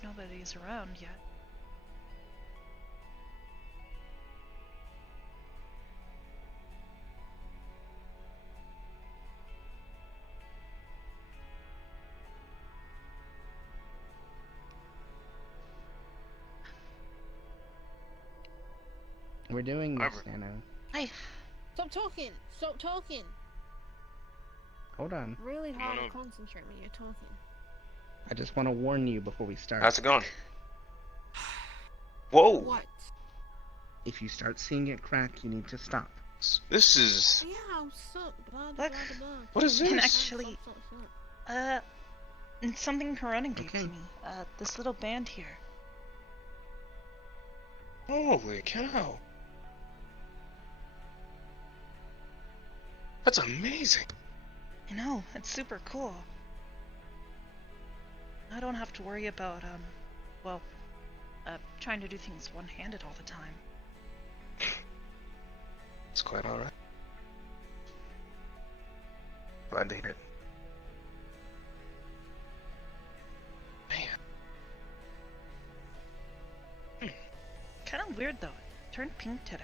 guess nobody's around yet. We're doing this, Arbor. Nano. Hi. Stop talking! Stop talking! Hold on. Really hard no. to concentrate when you're talking. I just want to warn you before we start. How's it going? Whoa! What? If you start seeing it crack, you need to stop. This is... Yeah, I'll stop. Blah, Look. blah, blah, blah. What is And this? actually, Stop. it's something Karonin gave Okay. to me. This little band here. Holy cow. That's amazing. I know, it's super cool. I don't have to worry about, trying to do things one-handed all the time. It's quite alright. Glad to hear it. Man. Kind of weird, though. It turned pink today.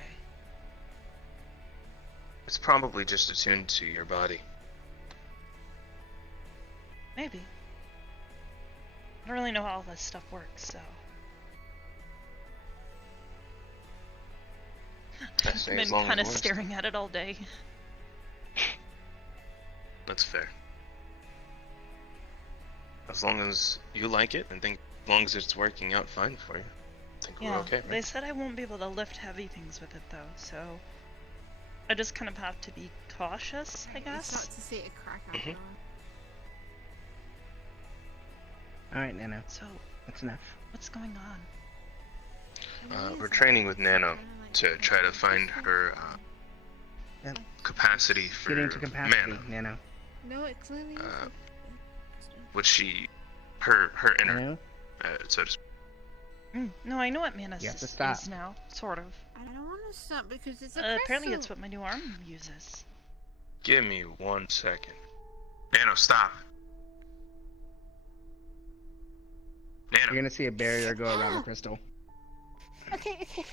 It's probably just attuned to your body. Maybe. I don't really know how all this stuff works, so... I I've say been as long kind of as it works. staring at it all day. That's fair. As long as you like it, and think as long as it's working out fine for you, I think we're Yeah, okay, they right? said I won't be able to lift heavy things with it, though, so... I just kind of have to be cautious, I You guess. start to see it crack out Mhm. now. Alright, Nano. So, That's enough. what's going on? We're training with Nano to try to find her Yep. capacity for Getting to capacity, mana, Nano. No, it clearly is. which her inner, Nano? so to speak. No, I know what mana You have to is stop. now, sort of. I don't want to stop because it's a Apparently it's crystal. what my new arm uses. Give me 1 second. Nano, stop. Nano. You're gonna see a barrier go around the crystal. Okay, okay.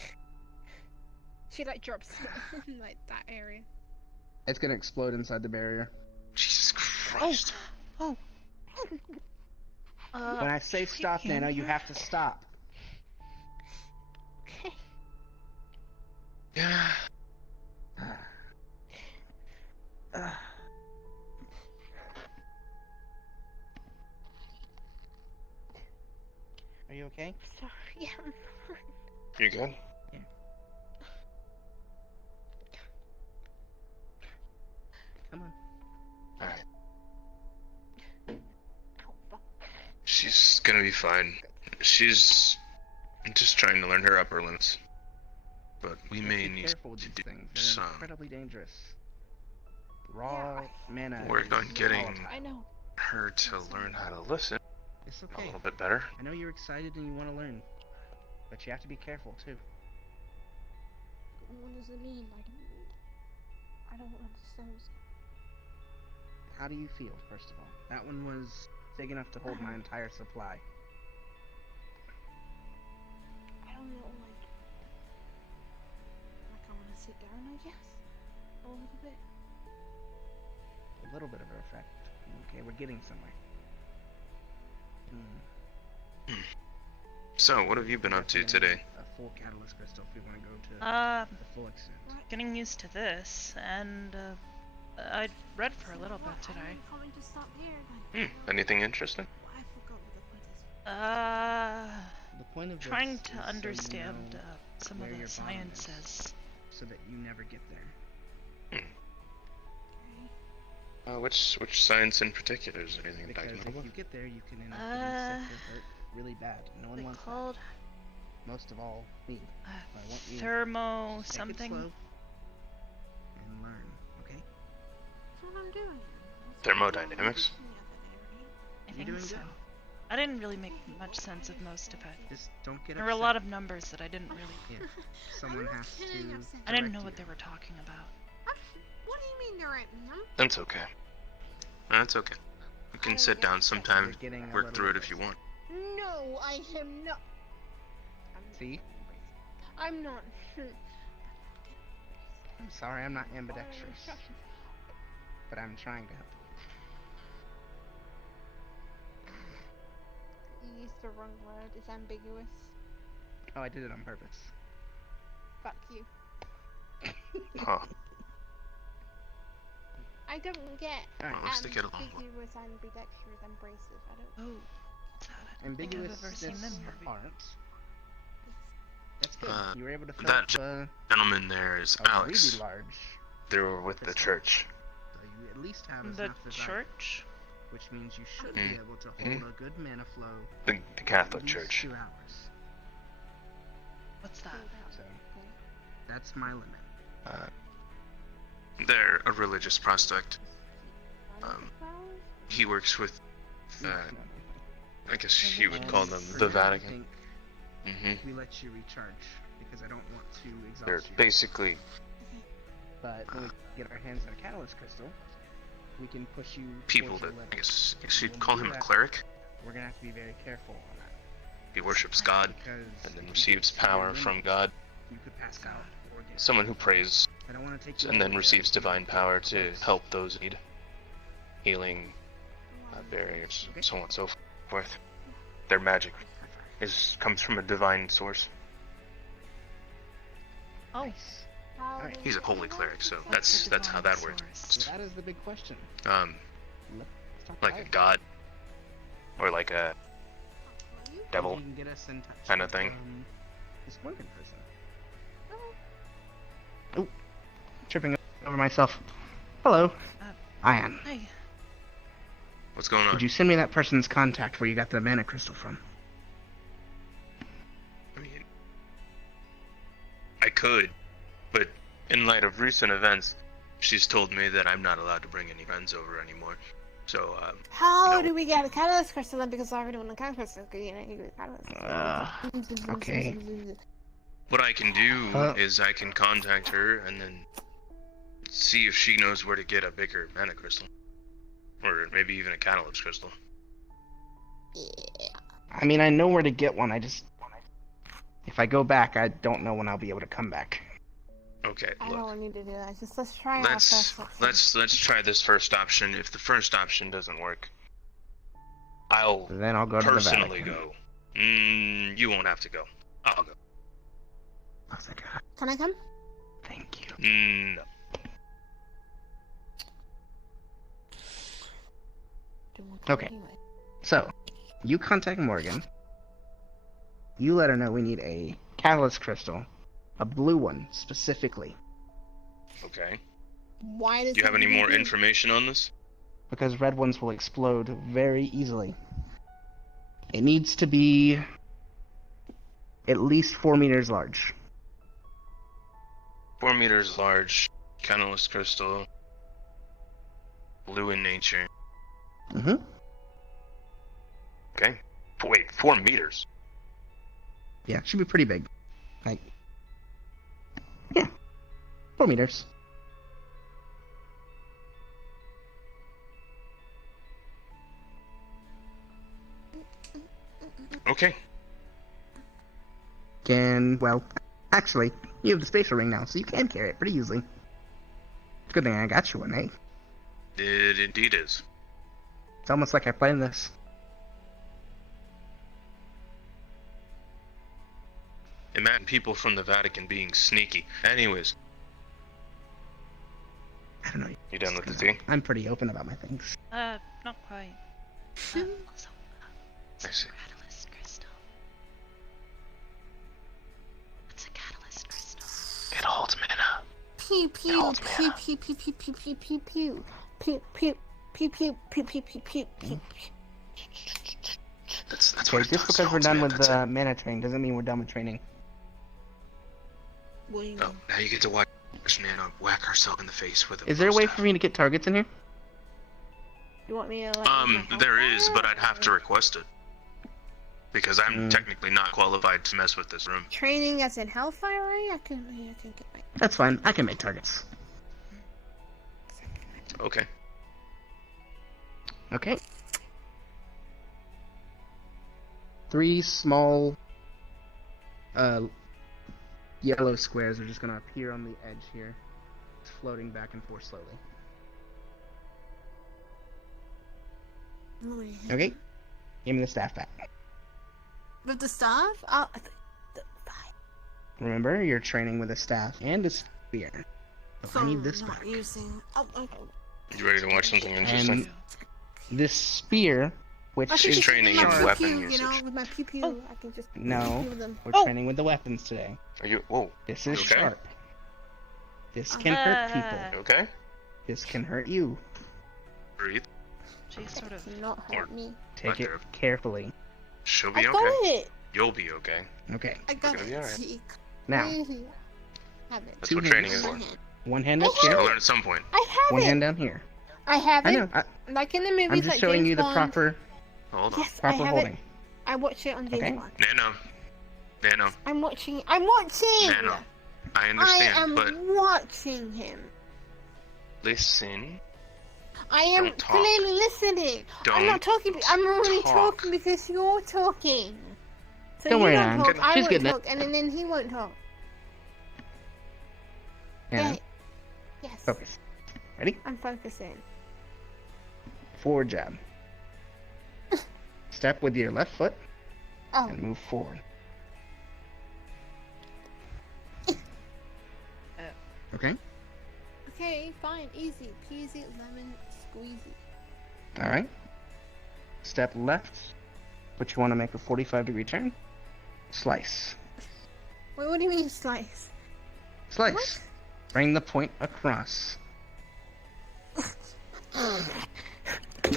She like drops in like that area. It's gonna explode inside the barrier. Jesus Christ. Oh! When I say stop, Nano, you have to stop. Okay. Yeah. Are you okay? Sorry, yeah. You good? Come on. Alright. Ow, fuck. She's gonna be fine. She's just trying to learn her upper limbs. But we may Be need careful with to these do things. They're some incredibly dangerous. Raw mana. work on is getting volatile. I know. her to learn how to listen It's a okay. little bit better. I know you're excited and you want to learn, but you have to be careful too. What does it mean? I don't understand. How do you feel, first of all? That one was big enough to hold my entire supply. I don't know, like I want to sit down, I guess. A little bit. A little bit of an effect. Okay, we're getting somewhere. So, what have you been up to Definitely today? A full catalyst crystal if we want to go to the full extent. Getting used to this, and, I read for a little bit today. I'm coming to stop here, then. Anything interesting? I forgot what the point is. The point of this Trying is to so you understand, know some of where the your bottom is. sciences. so that you never get there. Which science in particular? Is there anything that I Because can if know you of? get there, you can end up getting sick or hurt really bad. No one They wants called that. Most of all, me. I want you thermo to take it something. slow and learn, okay? That's what I'm doing. Thermodynamics? I You're think doing so. good. I didn't really make much sense of most of it. Just don't get There were a upset. lot of numbers that I didn't really. Yeah. Someone has to. I didn't direct know what you. they were talking about. What do you mean direct me? That's okay. That's okay. We can sit down sometime, You're getting a work little through it bit if you want. No, No, I am not. See? I'm not. I'm sorry, I'm not Follow ambidextrous, instructions. but I'm trying to help. You used the wrong word. It's ambiguous. Oh, I did it on purpose. Fuck you. Huh. I don't get Alright, let's take it along. ambiguous, ambidextrous, abrasive. I don't. Oh, what's that? I don't think I've Ambiguous ever seen them here. aren't. That's good. Uh, You were able to fill that up Gentleman there is a Alex. really large. They were with the church. So you at least have The enough as I- church? which means you should Mm. be able to hold a good mana flow. The for Catholic at least Church. 2 hours. What's that? So that's my limit. They're a religious prospect. He works with, I guess you would call them For the now, I Vatican. think Mm-hmm. we let you recharge because I don't want to exhaust They're you. basically, But when we get our hands on a catalyst crystal, we can push you people towards that, your I limit. guess When you'd we call do him a that, cleric. We're gonna have to be very careful on that. He worships God Because and then if you receives get to your power limit, from God. you could pass out or get Someone who prays I don't want to take you and then over receives there. divine power to help those in need. Healing, barriers, Okay. so on and so forth. Their magic comes from a divine source. Oh, Alright. He's a holy cleric, so that's how that works. So that is the big question. Um, Let's talk like a about it. god, or like a devil. You can get us in touch kinda with, thing. This Morgan person. Oh, tripping over myself. Hello, Ian. hi. What's going on? Could you send me that person's contact where you got the mana crystal from? I mean, I could, but in light of recent events, she's told me that I'm not allowed to bring any friends over anymore. So, How No. do we get a catalyst crystal then? Because I already want a catalyst crystal. You know, Okay. what I can do is I can contact her and then see if she knows where to get a bigger mana crystal. Or maybe even a catalyst crystal. I mean, I know where to get one. If I go back, I don't know when I'll be able to come back. Okay, I don't look. want you to do that. Just let's try our first. Let's try this first option. If the first option doesn't work, I'll Then I'll go to the personally Vatican. go. You won't have to go. I'll go. Oh, thank God. Can I come? Thank you. No. Don't want to Okay. anyway. So, you contact Morgan. You let her know we need a catalyst crystal. A blue one, specifically. Okay. Why does Do you have it any need to more be- information on this? Because red ones will explode very easily. It needs to be at least 4 meters large. 4 meters large, catalyst crystal, blue in nature. Mm-hmm. Okay. Wait, 4 meters? Yeah, it should be pretty big. Like, yeah, 4 meters. Okay. Well, actually, you have the spacer ring now, so you can carry it pretty easily. Good thing I got you one, eh? It indeed is. It's almost like I planned this. Imagine people from the Vatican being sneaky. Anyways, I don't know. you done with the tea? I'm pretty open about my things. Not quite. Also, I see. catalyst crystal. What's a catalyst crystal? It holds mana. Pew pew holds pew mana. pew pew pew pew pew pew pew pew pew pew pew pew pew pew pew pew. That's Okay, what it just does. because we're Holds done mana, with that's the mana train doesn't mean we're done with training. What do you it. Oh, mean? now you get to watch Nana whack herself in the face with a Is there a way staff. for me to get targets in here? You want me to like? use my There health is, bar, but I'd have to or- request it. Because I'm technically not qualified to mess with this room. Training as in Hellfire Ray? I can get my. That's fine. I can make targets. Okay. Okay. 3 small yellow squares are just gonna appear on the edge here, floating back and forth slowly. Okay, give me the staff back. With the staff? Oh, Remember, you're training with a staff and a spear. So I need this not back. using. Oh, okay. You ready to watch something interesting? And this spear, which I can is just training use my in pew weapon pew, usage. You know, with my pew pew, I can just No. pew them. We're training with the weapons today. Are you? Whoa. This is Okay. sharp. This can hurt You people. okay? This can hurt you. Breathe. She sort of. Not hurt me. Take it Right there. carefully. She'll I be got okay. it. You'll be okay. Okay. I got gonna be it. alright. See, Now, crazy. Have it. That's 2 what training hands. is In my for. hand. One hand I up have here. You'll learn at some point. I have One it. hand down here. I have I it. know. Like in the movies, I'm just like showing James you the Bond. proper Hold on. Yes, I proper have holding. it. I watch it on James Okay. Bond. Nano. Nano. I'm watching. I'm watching. Nano. I I understand, am but watching him. listen. I am Don't talk. clearly listening. I'm not Don't talking. I'm only talk. talking because you're talking. So Don't you worry, don't Nan. talk. I She's won't getting it. talk, and then he won't talk. Yeah. Okay. Yes. Focus. Ready? I'm focusing. Forward jab. Step with your left foot Oh. and move forward. Okay? Okay. Fine. Easy peasy lemon squeezy. Alright. Step left, but you want to make a 45-degree turn. Slice. Wait. What do you mean slice? Slice. What? Bring the point across.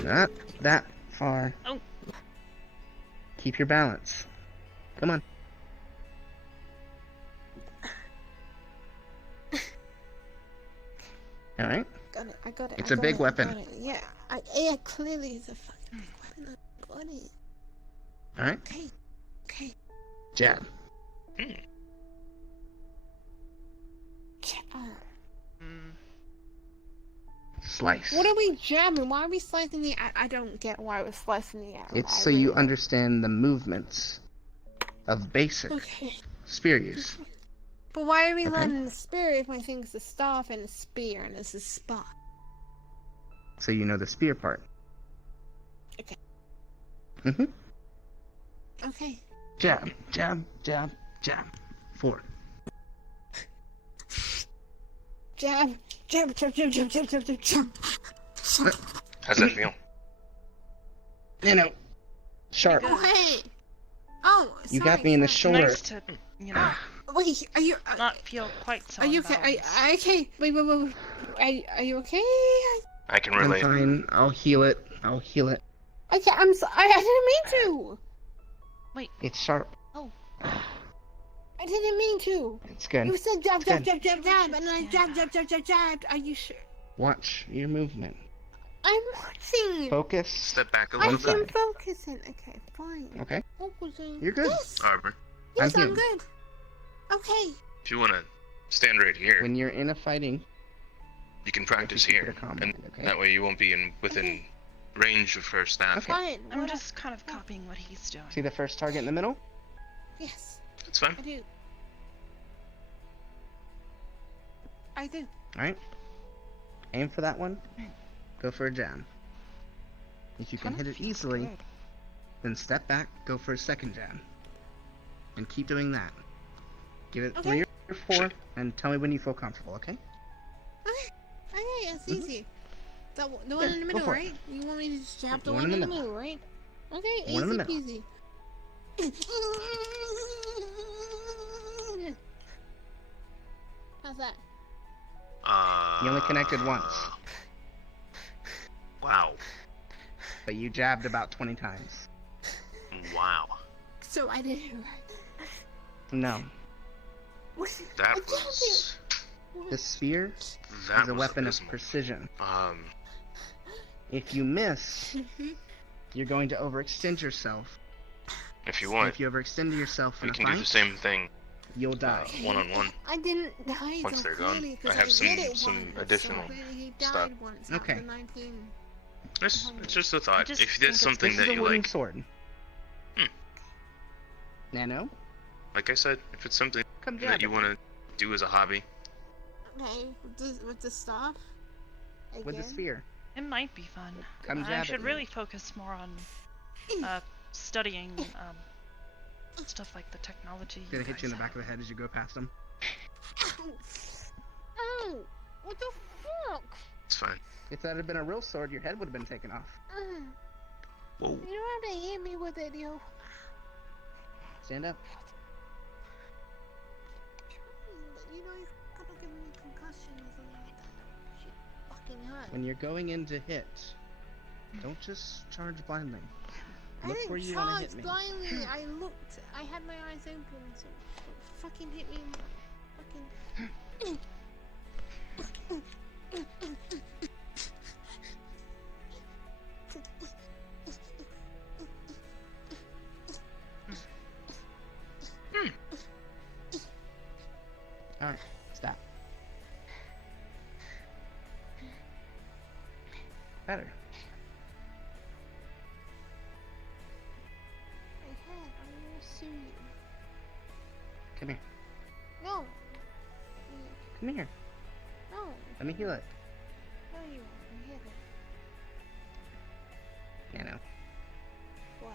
Not that far. Oh. Keep your balance. Come on. Alright? Got it. I got it. It's I a got big it, weapon. I got it. Yeah. Clearly it's a fucking weapon. I got it. Alright? Okay. Okay. Jab. Mm. Slice. What are we jamming? Why are we slicing the? I don't get why we're slicing the arrow. It's I so really you don't. understand the movements of basic Okay. spear use. But why are we Okay. learning the spear if my thing's a staff and a spear and it's a spot? So you know the spear part. Okay. Mm-hmm. Okay. Jab, jab, jab, jab. Forward. Jab. Jab. Jab. Jab. Jab. Jab. Jab. Jab. Jab. How's that feel? You know, sharp. Oh hey. Oh. You sorry, got me in the sorry. shoulder. Nice to, you know, Wait. Are you? not feel quite so. Are you okay? unbalanced. Are you okay? Wait. Are you okay? I can I'm relate. fine. I'll heal it. I'll heal it. Okay. I'm sorry. I didn't mean to. It's sharp. I didn't mean to. It's good. You said jab, It's jab, good. jab, jab, jab, and I jab, jab, jab, jab, jab. Are you sure? Watch your movement. I'm watching. Focus. Step back a I little One am bit. side. focusing. Okay, fine. Okay. Focusing. You're good. Yes, Arbor, yes, I'm I'm healed. good. Okay. if you want to stand right here, When you're in a fighting, you can practice keep here. it calm, And okay? that way you won't be within range of her staff. Okay. Fine. I'm what just kind of copying what he's doing. see the first target in the middle? Yes, That's fine. I do. I do. Alright. Aim for that one. Go for a jab. If you can hit it easily, then step back, go for a second jab. And keep doing that. Give it Okay. 3 or 4, and tell me when you feel comfortable, okay? Okay. Okay, that's Mhm. easy. The one in the go middle, for it. right? You want me to just jab the One one in in the the middle, right? Okay, One in the easy middle. peasy. How's that? You only connected once. Wow. But you jabbed about 20 times. Wow. So I did it right. No. What? That I jabbed was. it. The spear That is a was weapon of abysmal. precision. Um. If you miss, you're going to overextend yourself. If you And want, if you overextend yourself in we a can do the fight, same thing. you'll die. One-on-one. I didn't die Once so they're gone, clearly, 'cause I have hit it some once, additional so clearly he died stuff. once Okay. after 19. It's just a thought. just If think that's something This is that a you wooden like, sword. Nano, Like I said, if it's something come jab that you it. want to do as a hobby, Okay, with the staff? Again? With the sphere. It might be fun. Come I jab should it. really focus more on studying stuff like the technology. He's gonna hit you in the back of the head as you go past him. Oh, what the fuck? it's fine. If that had been a real sword, your head would have been taken off. Whoa. You don't have to hit me with it, yo. Stand up. You know, he's gonna give me a concussion or something like that. Shit fucking hurt. When you're going in to hit, don't just charge blindly. I Look didn't where you want to hit charge me. blindly. I looked. I had my eyes open, so don't fucking hit me. Fucking. Alright, stop. Better. My head. I'm gonna sue you. Come here. No. Come here. No. Let me heal it. No, you won't. I'm here. Nano. What?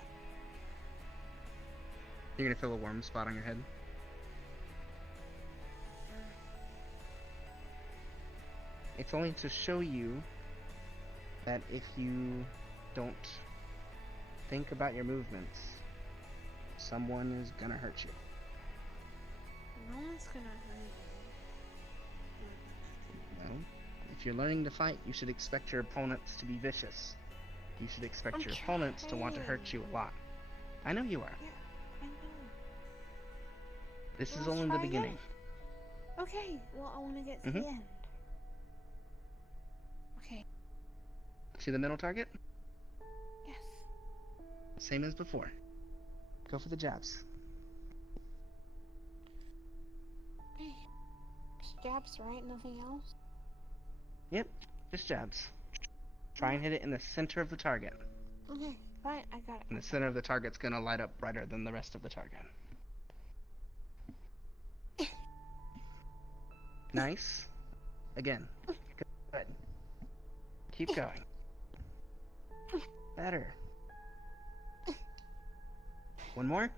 You're gonna feel a warm spot on your head. It's only to show you that if you don't think about your movements, someone is gonna hurt you. No one's gonna hurt No? If you're learning to fight, you should expect your opponents to be vicious. You should expect your opponents to want to hurt you a lot. I know you are. you. Yeah, I know. This is Let's only the try beginning. again. Okay, well, I want to get to the end. Okay. See the middle target? Yes. Same as before. Go for the jabs. Okay. Just jabs, right? Nothing else? Yep, just jabs. Try and hit it in the center of the target. Okay, fine, I got it. And the center of the target's gonna light up brighter than the rest of the target. Nice. Again. Good. Keep going. Better. One more.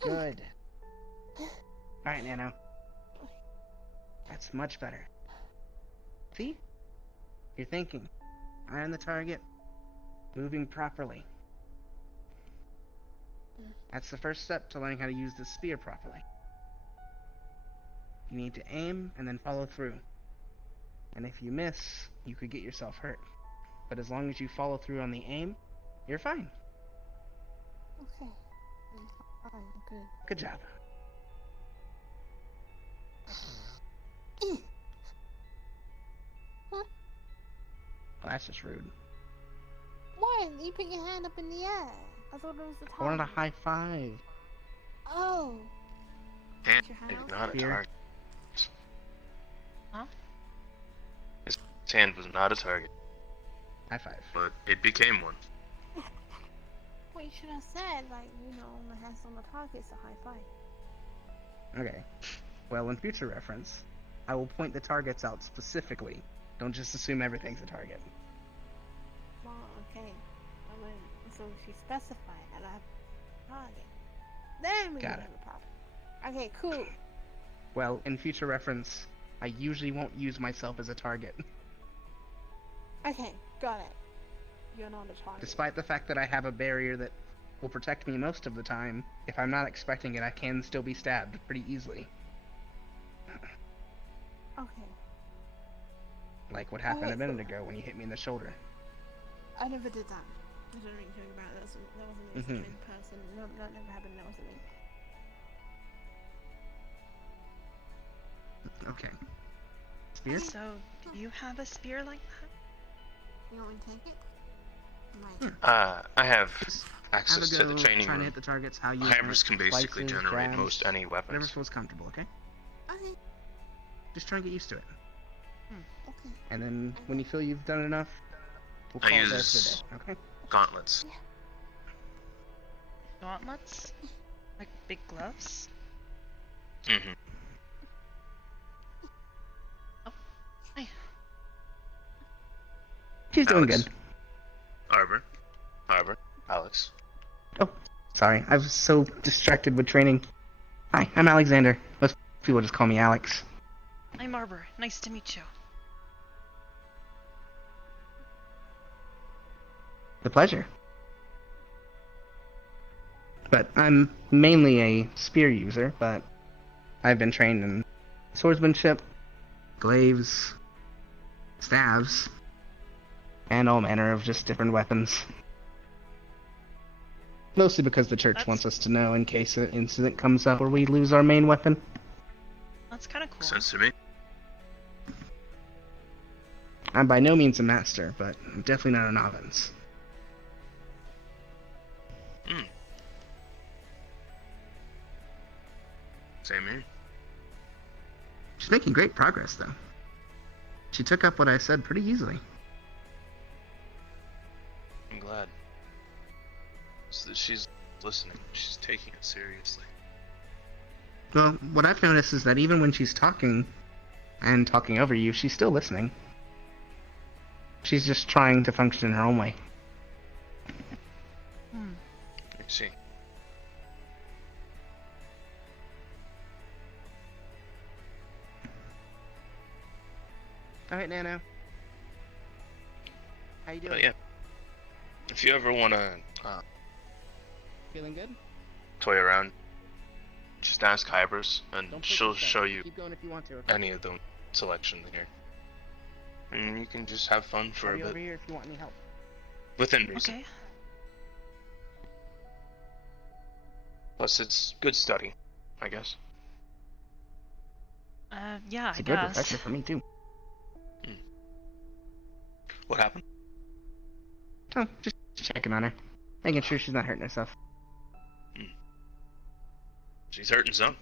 Good. Alright, Nano. That's much better. See? You're thinking. Eye on the target. Moving properly. That's the first step to learning how to use the spear properly. You need to aim and then follow through. And if you miss, you could get yourself hurt. But as long as you follow through on the aim, you're fine. Okay. I'm fine, good. Good job. Well, that's just rude. What? You put your hand up in the air. I thought it was the target. I wanted a high five. Oh. And Your hand it's out? not a Here. target. Huh? His hand was not a target, High five. but it became one. What you should have said, like, you know, my hand's on the target, so high five. Okay. Well, in future reference, I will point the targets out specifically. Don't just assume everything's a target. Well, okay. I mean, so if you specify that I have a target, then we Got can it. have a problem. Okay, cool. Well, in future reference, I usually won't use myself as a target. Okay, got it. You're not a target. Despite the fact that I have a barrier that will protect me most of the time, if I'm not expecting it, I can still be stabbed pretty easily. Okay. Like what happened a Okay, minute so- ago when you hit me in the shoulder. I never did that. I don't know what you're talking about. That wasn't me. In person. No, that never happened. That wasn't me. Okay. Spear? So, do you have a spear like that? You want me to take it? Right. I have Have access a to go, the training trying to room. hit the targets how you Hybris want can it. basically Slices, generate grabs, most any whatever weapons. feels comfortable, okay? Okay. Just try and get used to it. Okay. And then when you feel you've done enough, we'll I call it there use- for the day, okay? Gauntlets. gauntlets? Like big gloves? Mm-hmm. Oh, hi. She's doing Alex. good. Arbor. Alex. Oh, sorry. I was so distracted with training. Hi, I'm Alexander. Most people just call me Alex. I'm Arbor. Nice to meet you. The pleasure. But I'm mainly a spear user, but I've been trained in swordsmanship, glaives, staves, and all manner of just different weapons. Mostly because the church wants us to know in case an incident comes up where we lose our main weapon. That's kind of cool. Sense to me. I'm by no means a master, but I'm definitely not a novice. Hmm. Same here. She's making great progress, though. She took up what I said pretty easily. I'm glad. So that she's listening. She's taking it seriously. Well, what I've noticed is that even when she's talking, and talking over you, she's still listening. She's just trying to function in her own way. Hmm. I see. Alright, Nano. How you doing? But yeah. If you ever want to Feeling good? toy around, just ask Hybris, and Don't push she'll yourself. show you Keep going if you want to. any of the selection here. And you can just have fun for I'll a be bit. over here if you want any help. Within reason. Okay. Plus, it's good study, I guess. Yeah, It's I a good guess. refresher for me, too. What happened? Oh, just checking on her. Making sure she's not hurting herself. She's hurting some.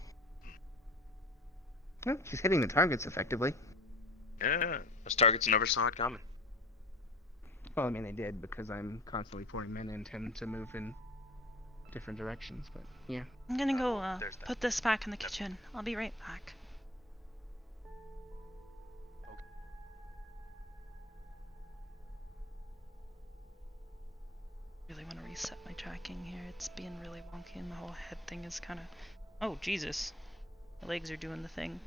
Well, she's hitting the targets effectively. Yeah, those targets never saw it coming. Well, I mean, they did, because I'm constantly pouring men and tend to move in different directions, but yeah. I'm gonna go there's that. put this back in the kitchen. I'll be right back. Really want to reset my tracking here. It's being really wonky and the whole head thing is kind of... Oh, Jesus. My legs are doing the thing.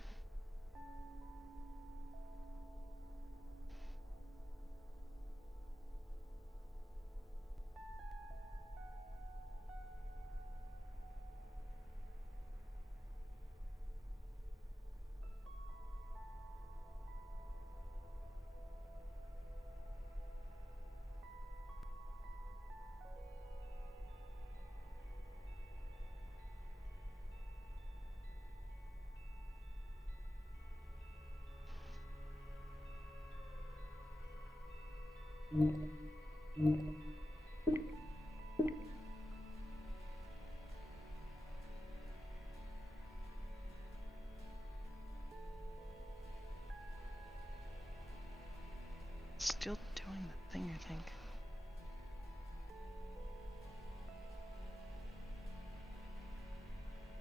Still doing the thing, I think.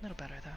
A little better, though.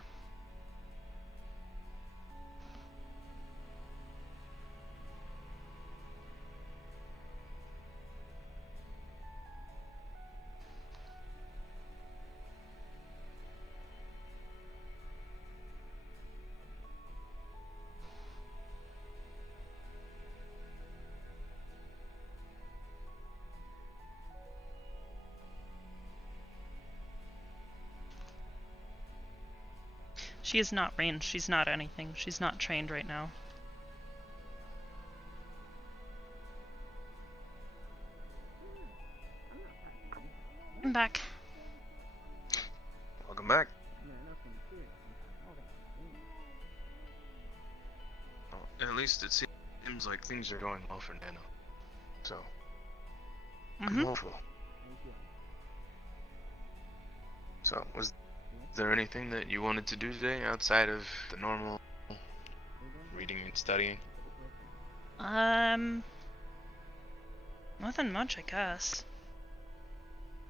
She is not ranged. She's not anything. She's not trained right now. I'm back. Welcome back. Well, at least it seems like things are going well for Nano. So, I'm hopeful. So, was there anything that you wanted to do today outside of the normal reading and studying? Nothing much, I guess.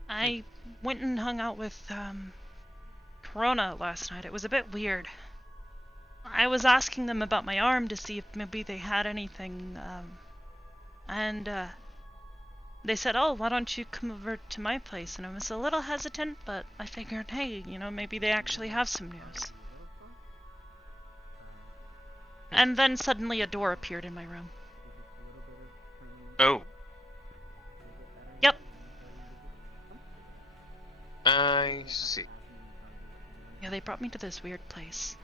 I went and hung out with, Corona last night. It was a bit weird. I was asking them about my arm to see if maybe they had anything, and, they said, oh, why don't you come over to my place? And I was a little hesitant, but I figured, hey, you know, maybe they actually have some news. And then suddenly a door appeared in my room. Oh. Yep. I see. Yeah, they brought me to this weird place.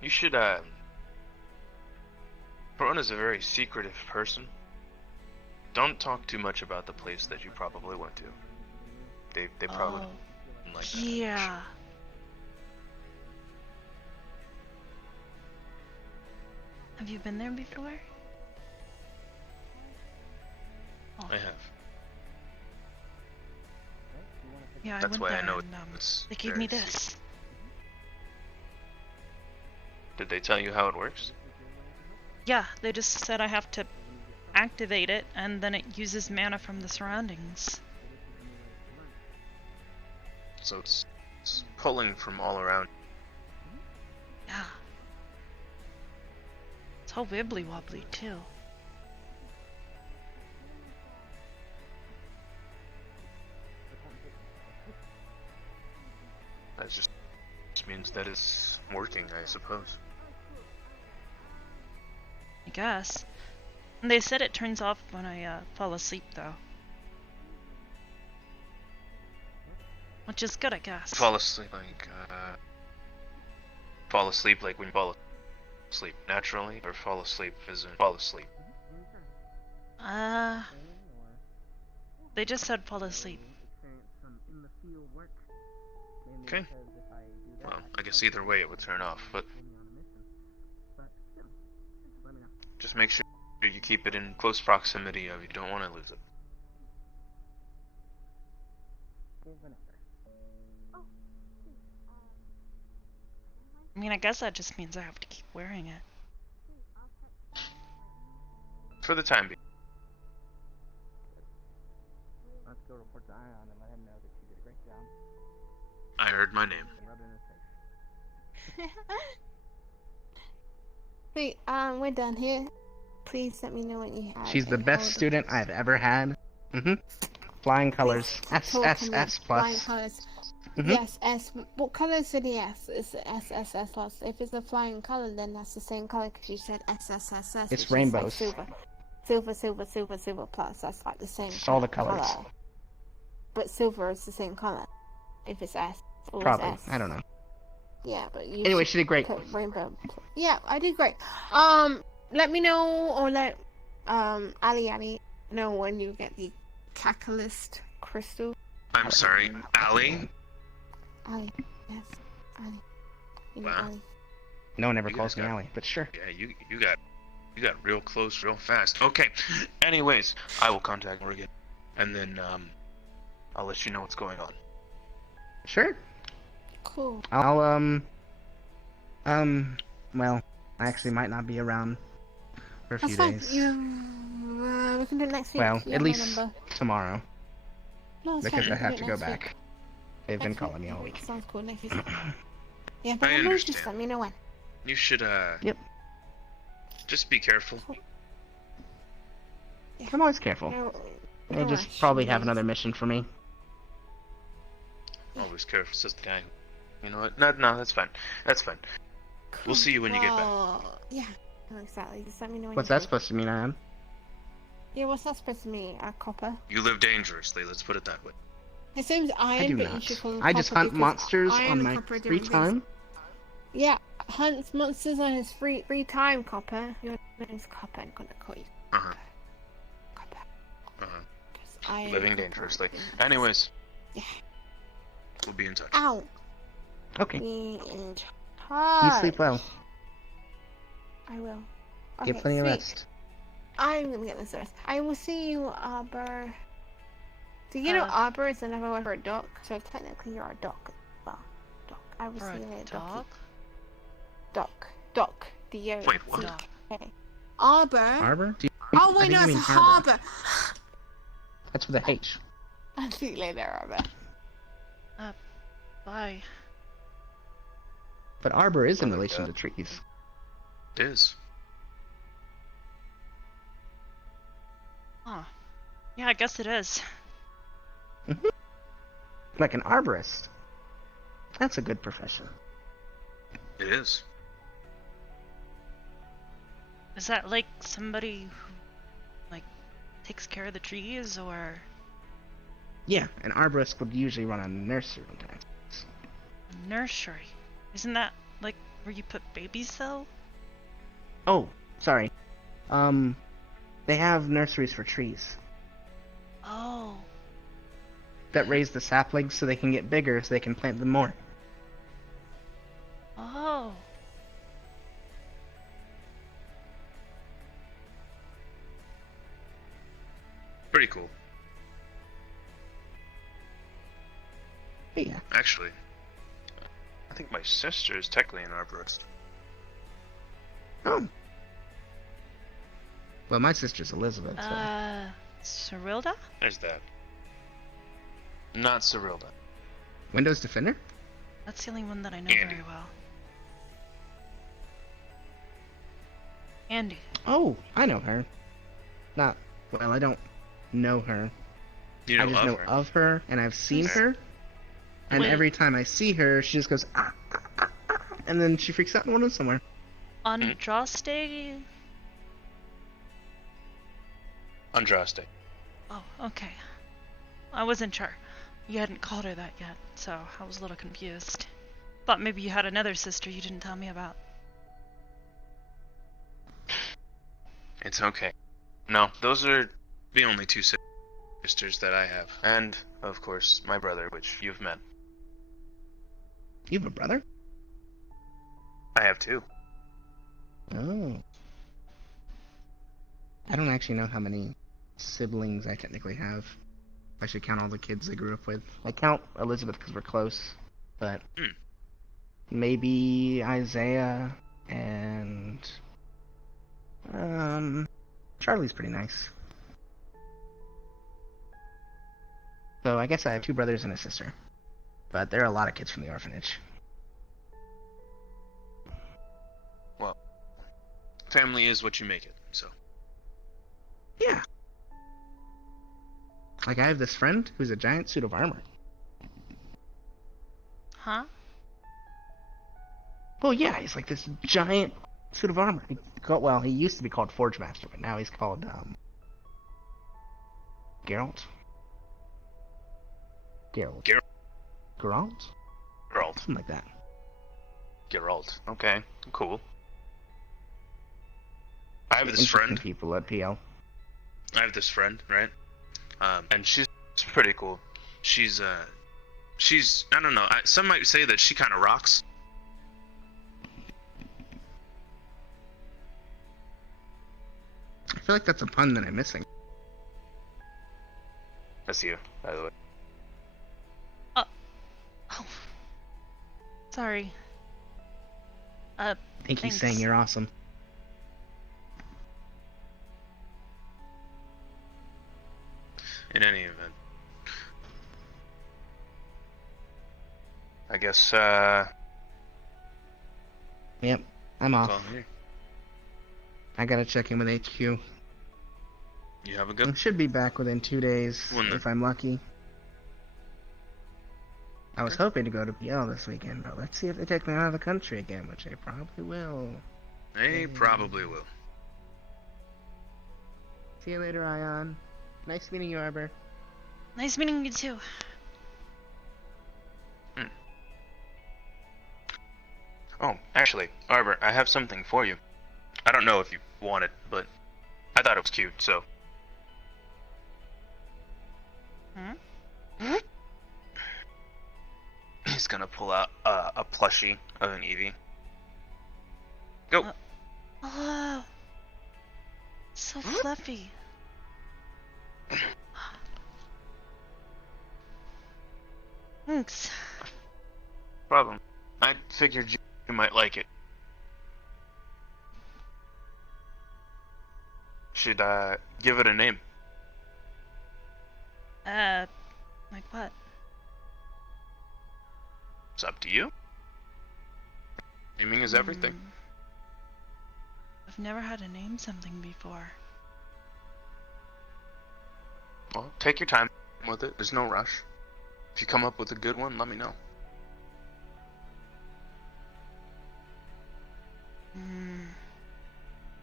You should, Corona's a very secretive person. Don't talk too much about the place that you probably went to. They probably didn't like that. Yeah. Have you been there before? Oh. I have. Yeah, I That's went why there I know and, it's they gave very me this. secret. Did they tell you how it works? Yeah, they just said I have to activate it, and then it uses mana from the surroundings. So it's pulling from all around. Yeah. It's all wibbly wobbly too. That just means that it's working, I suppose. I guess. And they said it turns off when I fall asleep though. Which is good, I guess. Fall asleep like when you fall asleep naturally, or fall asleep as in fall asleep? They just said fall asleep. Okay. Well, I guess either way it would turn off, but just make sure you keep it in close proximity of you don't want to lose it. I mean, I guess that just means I have to keep wearing it. For the time being. Let's go report to Ion and let him know that you did a great job. I heard my name. Rub it in his face. Wait, we're done here. Please let me know what you have. She's the and best hold student I've ever had. Flying colors. Please talk to me. SSS Flying plus. colors. Mhm. Yes, S. What color is the S? It's SSS plus. If it's a flying color, then that's the same color because you said SSSS. It's which is like rainbows. silver plus. That's like the same. It's all the colors. color. But silver is the same color. If it's S. Or Probably. It's S. I don't know. Yeah, but you. Anyway, should she did great. put rainbow. Yeah, I did great. Let me know or let Ali know when you get the catalyst crystal. I'm sorry, Ali? Ali, yes, Ali. You know Wow. Ali. No one ever You calls guys me got- Allie, but sure. Yeah, you got real close real fast. Okay. Anyways, I will contact Morgan, and then I'll let you know what's going on. Sure. Cool. I'll well, I actually might not be around for a That's few fine. days. We can do it next week. Well, You at have my least number. tomorrow, No, it's because fine. I We can have do to it go next week. back. They've been Next calling me all week. Sounds cool. Next week. Yeah, but I I'm just understand. let me know when. You should Yep. just be careful. I'm always careful. No, They no just rush, probably no have rush. another mission for me. Always careful, says the guy. You know what? No, that's fine. That's fine. We'll see you when you get back. Well, yeah, no, exactly. Just let me know when What's you that do. supposed to mean, I am? Yeah, what's that supposed to mean? Copper. You live dangerously, let's put it that way. It seems iron, I do but you not. should call them I just copper hunt because monsters iron on and my copper are free different time. things. Yeah, hunts monsters on his free time, Copper. Your name's Copper. I'm gonna call you Uh-huh. Copper. Uh-huh. 'Cause iron Living and copper dangerously. are different. Anyways, Yeah. we'll be in touch. Ow. Okay. Be in You touch. sleep well. I will. Get Okay, plenty of sweet. rest. I'm gonna get this rest. I will see you, Arbor. Do you know Arbor is another word for a duck? So technically you're a duck. Well, duck. I will For see a you later, dog? Duck. Duck. D-O. Wait, what? Dog. Okay. Arbor. Arbor? Oh wait, I think no, you it's mean a harbor. That's with a H. I'll see you later, Arbor. Bye. But Arbor is in Oh my relation God. to trees. It is. Huh. Yeah, I guess it is. Like an arborist. That's a good profession. It is. Is that like somebody who, like, takes care of the trees, or Yeah, an arborist would usually run a nursery sometimes. a nursery? Isn't that like where you put babies, though? Oh, sorry. They have nurseries for trees Oh. that raise the saplings so they can get bigger so they can plant them more. Oh. Pretty cool. But yeah. Actually, I think my sister is technically an arborist. Oh. Well, my sister's Elizabeth, so. Cyrilda? There's that. Not Cyrilda. Windows Defender? That's the only one that I know Andy. very well. Andy. Oh, I know her. Not, well, I don't know her. You know I just of know her. of her, and I've seen Okay. her. And Wait. every time I see her, she just goes, ah, ah, ah, ah, and then she freaks out and wanders somewhere. Andraste? Andraste. Oh, okay. I wasn't sure. You hadn't called her that yet, so I was a little confused. Thought maybe you had another sister you didn't tell me about. It's okay. No, those are the only two sisters that I have. And, of course, my brother, which you've met. You have a brother? I have two. Oh. I don't actually know how many siblings I technically have. I should count all the kids I grew up with. I count Elizabeth because we're close, but maybe Isaiah and Charlie's pretty nice. So I guess I have two brothers and a sister, but there are a lot of kids from the orphanage. Well, family is what you make it, so. Yeah. Like, I have this friend who's a giant suit of armor. Huh? Well, yeah, he's like this giant suit of armor. Well, he used to be called Forge Master, but now he's called, Geralt? Geralt. Geralt? Geralt. Something like that. Geralt. Okay, cool. I have this Interesting friend. people at PL. I have this friend, right? And she's pretty cool. She's I don't know. Some might say that she kind of rocks. I feel like that's a pun that I'm missing. That's you, by the way. Oh. Sorry. I think he's Thanks. saying you're awesome. In any event, I guess. Yep, I'm off. Well, here. I gotta check in with HQ. You have a I good. should be back within 2 days, When the- if I'm lucky. I was Okay. hoping to go to PL this weekend, but let's see if they take me out of the country again, which they probably will. They probably will. See you later, Ion. Nice meeting you, Arbor. Nice meeting you too. Oh, actually, Arbor, I have something for you. I don't know if you want it, but I thought it was cute, so. Hmm? He's gonna pull out a plushie of an Eevee. Go. Oh. So fluffy. Thanks. Problem. I figured you might like it. Should give it a name. Like what? It's up to you. Naming is everything. I've never had to name something before. Well, take your time with it. There's no rush. If you come up with a good one, let me know.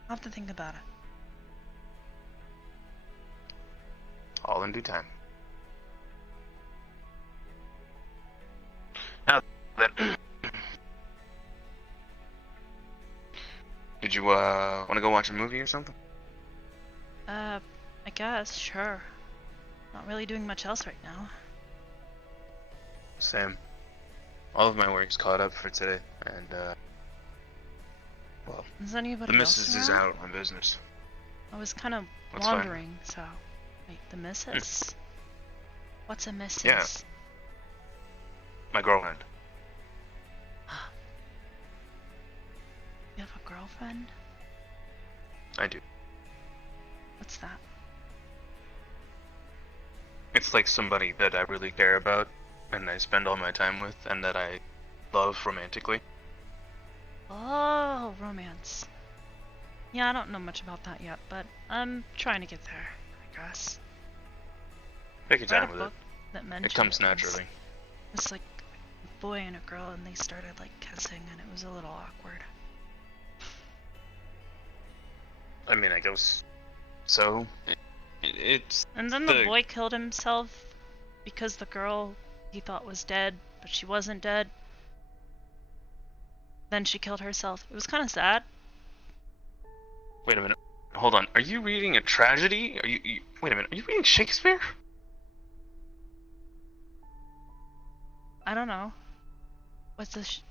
I'll have to think about it. All in due time. Now then, did you want to go watch a movie or something? I guess, sure. Not really doing much else right now. Same. All of my work's caught up for today, and well, Is anybody the else missus is around? out on business. I was kind of That's fine. wandering, so... Wait, the missus? What's a missus? Yeah. My girlfriend. You have a girlfriend? I do. What's that? It's like somebody that I really care about, and I spend all my time with, and that I love romantically. Oh, romance. Yeah, I don't know much about that yet, but I'm trying to get there, I guess. Take your I read time a with it. book that mentioned It comes was- naturally. It's like a boy and a girl, and they started like kissing, and it was a little awkward. I mean, I guess so. It's And then the boy killed himself because the girl he thought was dead, but she wasn't dead. Then she killed herself. It was kind of sad. Wait a minute. Hold on. Are you reading a tragedy? Wait a minute. Are you reading Shakespeare? I don't know. What's this?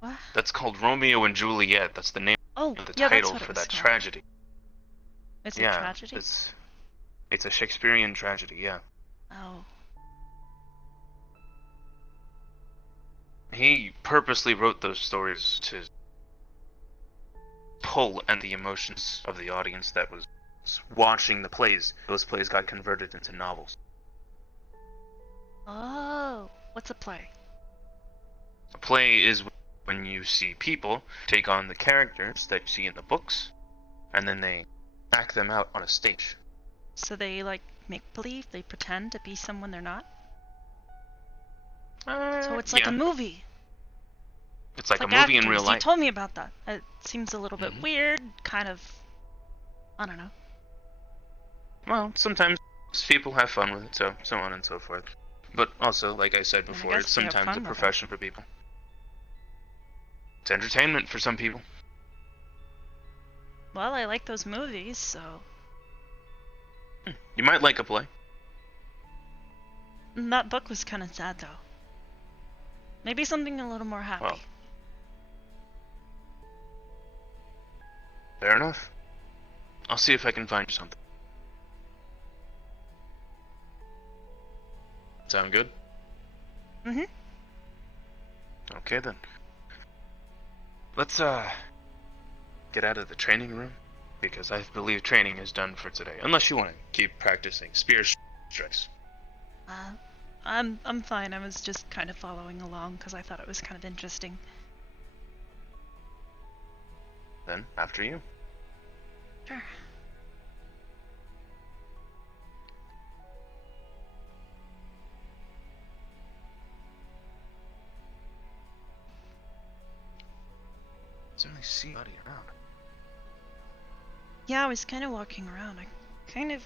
What? That's called Romeo and Juliet. That's the name Oh, of the yeah, that's title what it for was that called. tragedy. It's a Yeah, tragedy? it's a Shakespearean tragedy, yeah. Oh. He purposely wrote those stories to pull at the emotions of the audience that was watching the plays. Those plays got converted into novels. Oh. What's a play? A play is when you see people take on the characters that you see in the books, and then they act them out on a stage. So they like make believe, they pretend to be someone they're not? So it's like yeah. a movie. It's like a like movie in actors. real You life. told me about that. It seems a little bit Mhm. weird, kind of. I don't know. Well, sometimes people have fun with it, so on and so forth. But also, like I said I before, guess it's they have sometimes a fun with it. profession for people. It's entertainment for some people. Well, I like those movies, so. You might like a play. That book was kind of sad, though. Maybe something a little more happy. Well. Fair enough. I'll see if I can find you something. Sound good? Mm-hmm. Okay then. Let's get out of the training room, because I believe training is done for today. Unless you want to keep practicing spear strikes. I'm fine. I was just kind of following along because I thought it was kind of interesting. Then after you. Sure. Certainly see anybody around. Yeah, I was kind of walking around. I kind of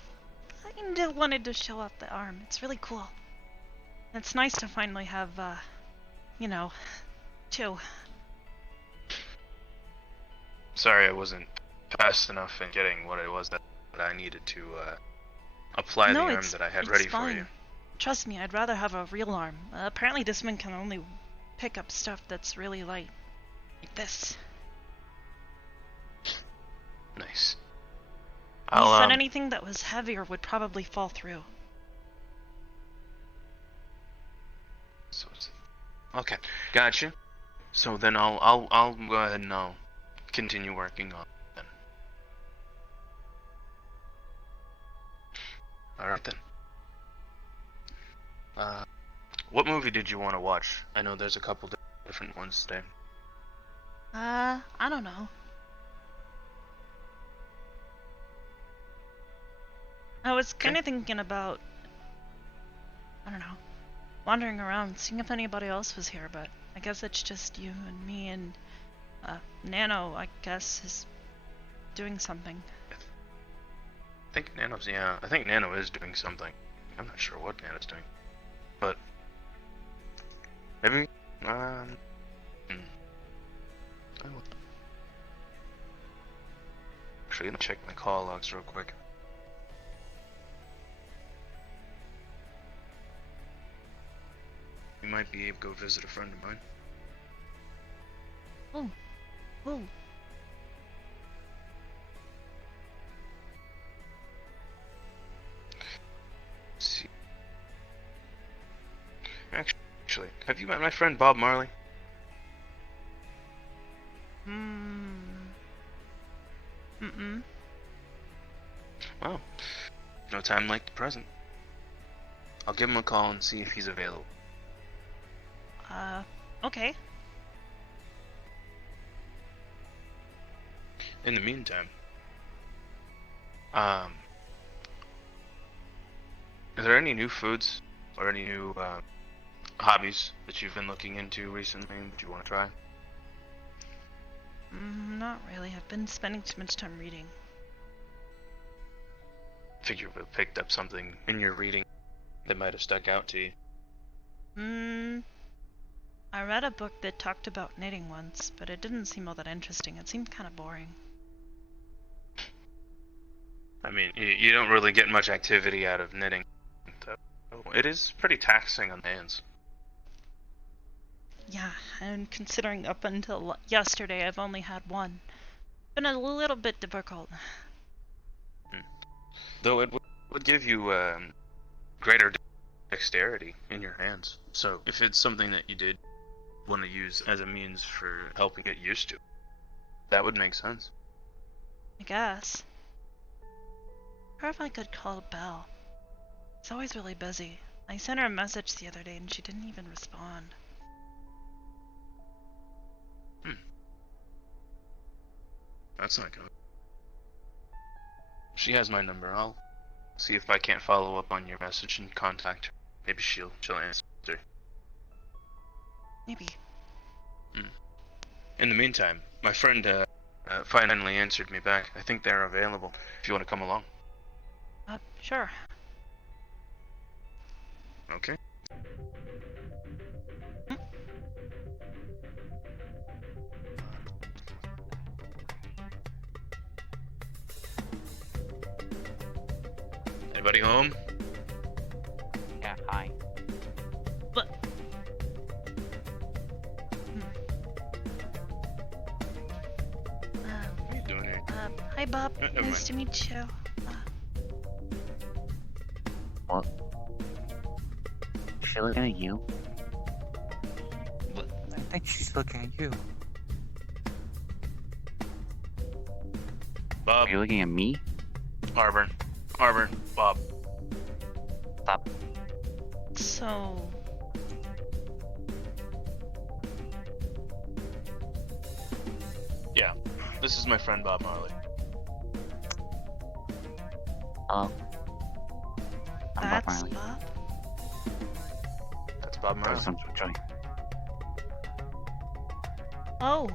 wanted to show off the arm. It's really cool. It's nice to finally have, you know, two. Sorry I wasn't fast enough in getting what it was that I needed to apply the arm that I had ready for you. Trust me, I'd rather have a real arm. Apparently this one can only pick up stuff that's really light. Like this. Nice. He said anything that was heavier would probably fall through. So okay, gotcha. So then I'll go ahead and I'll continue working on it then. All right then. What movie did you want to watch? I know there's a couple different ones today. I don't know. I was kind of thinking about, I don't know, wandering around, seeing if anybody else was here, but I guess it's just you and me and Nano, I guess, is doing something. I think Nano is doing something. I'm not sure what Nano's doing. But maybe actually, let me check my call logs real quick. You might be able to go visit a friend of mine. Oh. Oh. Let's see. Actually, have you met my friend Bob Marley? Mm-mm. Well, no time like the present. I'll give him a call and see if he's available. Okay. In the meantime, is there any new foods or any new hobbies that you've been looking into recently that you want to try? Not really. I've been spending too much time reading. Figure you would have picked up something in your reading that might have stuck out to you. I read a book that talked about knitting once, but it didn't seem all that interesting. It seemed kind of boring. I mean, you don't really get much activity out of knitting. It is pretty taxing on the hands. Yeah, and considering up until yesterday I've only had one. Been a little bit difficult. Though it would give you greater dexterity in your hands. So if it's something that you did want to use as a means for helping get used to, that would make sense. I guess. Or if I could call Belle. It's always really busy. I sent her a message the other day and she didn't even respond. That's not good. She has my number. I'll see if I can't follow up on your message and contact her. Maybe she'll answer. Maybe. In the meantime, my friend finally answered me back. I think they're available if you want to come along. Sure. Okay. Anybody home? Yeah, hi. But. What are you doing here? Hi Bob. Never Nice mind. to meet you. What? Is she looking at you? What? I think she's looking at you. Bob. Are you looking at me? Arbor, Bob. Stop. So. Yeah, this is my friend Bob Marley. Hello. I'm Bob That's Marley. Bob? That's Bob Marley. Some joy. Oh.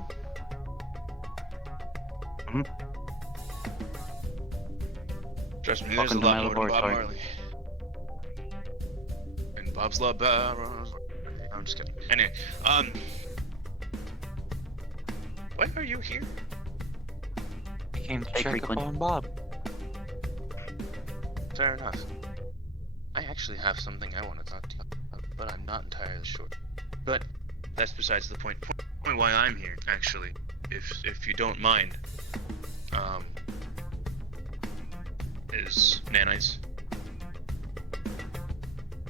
Trust me, Welcome there's a to lot my more to Bob laboratory. Marley. And Bob's love. I'm just kidding. Anyway, why are you here? I came to Hey, check Frequent. up on Bob. Fair enough. I actually have something I want to talk to you about, but I'm not entirely sure. But that's besides the point. Point why I'm here, actually, if you don't mind, is nanites.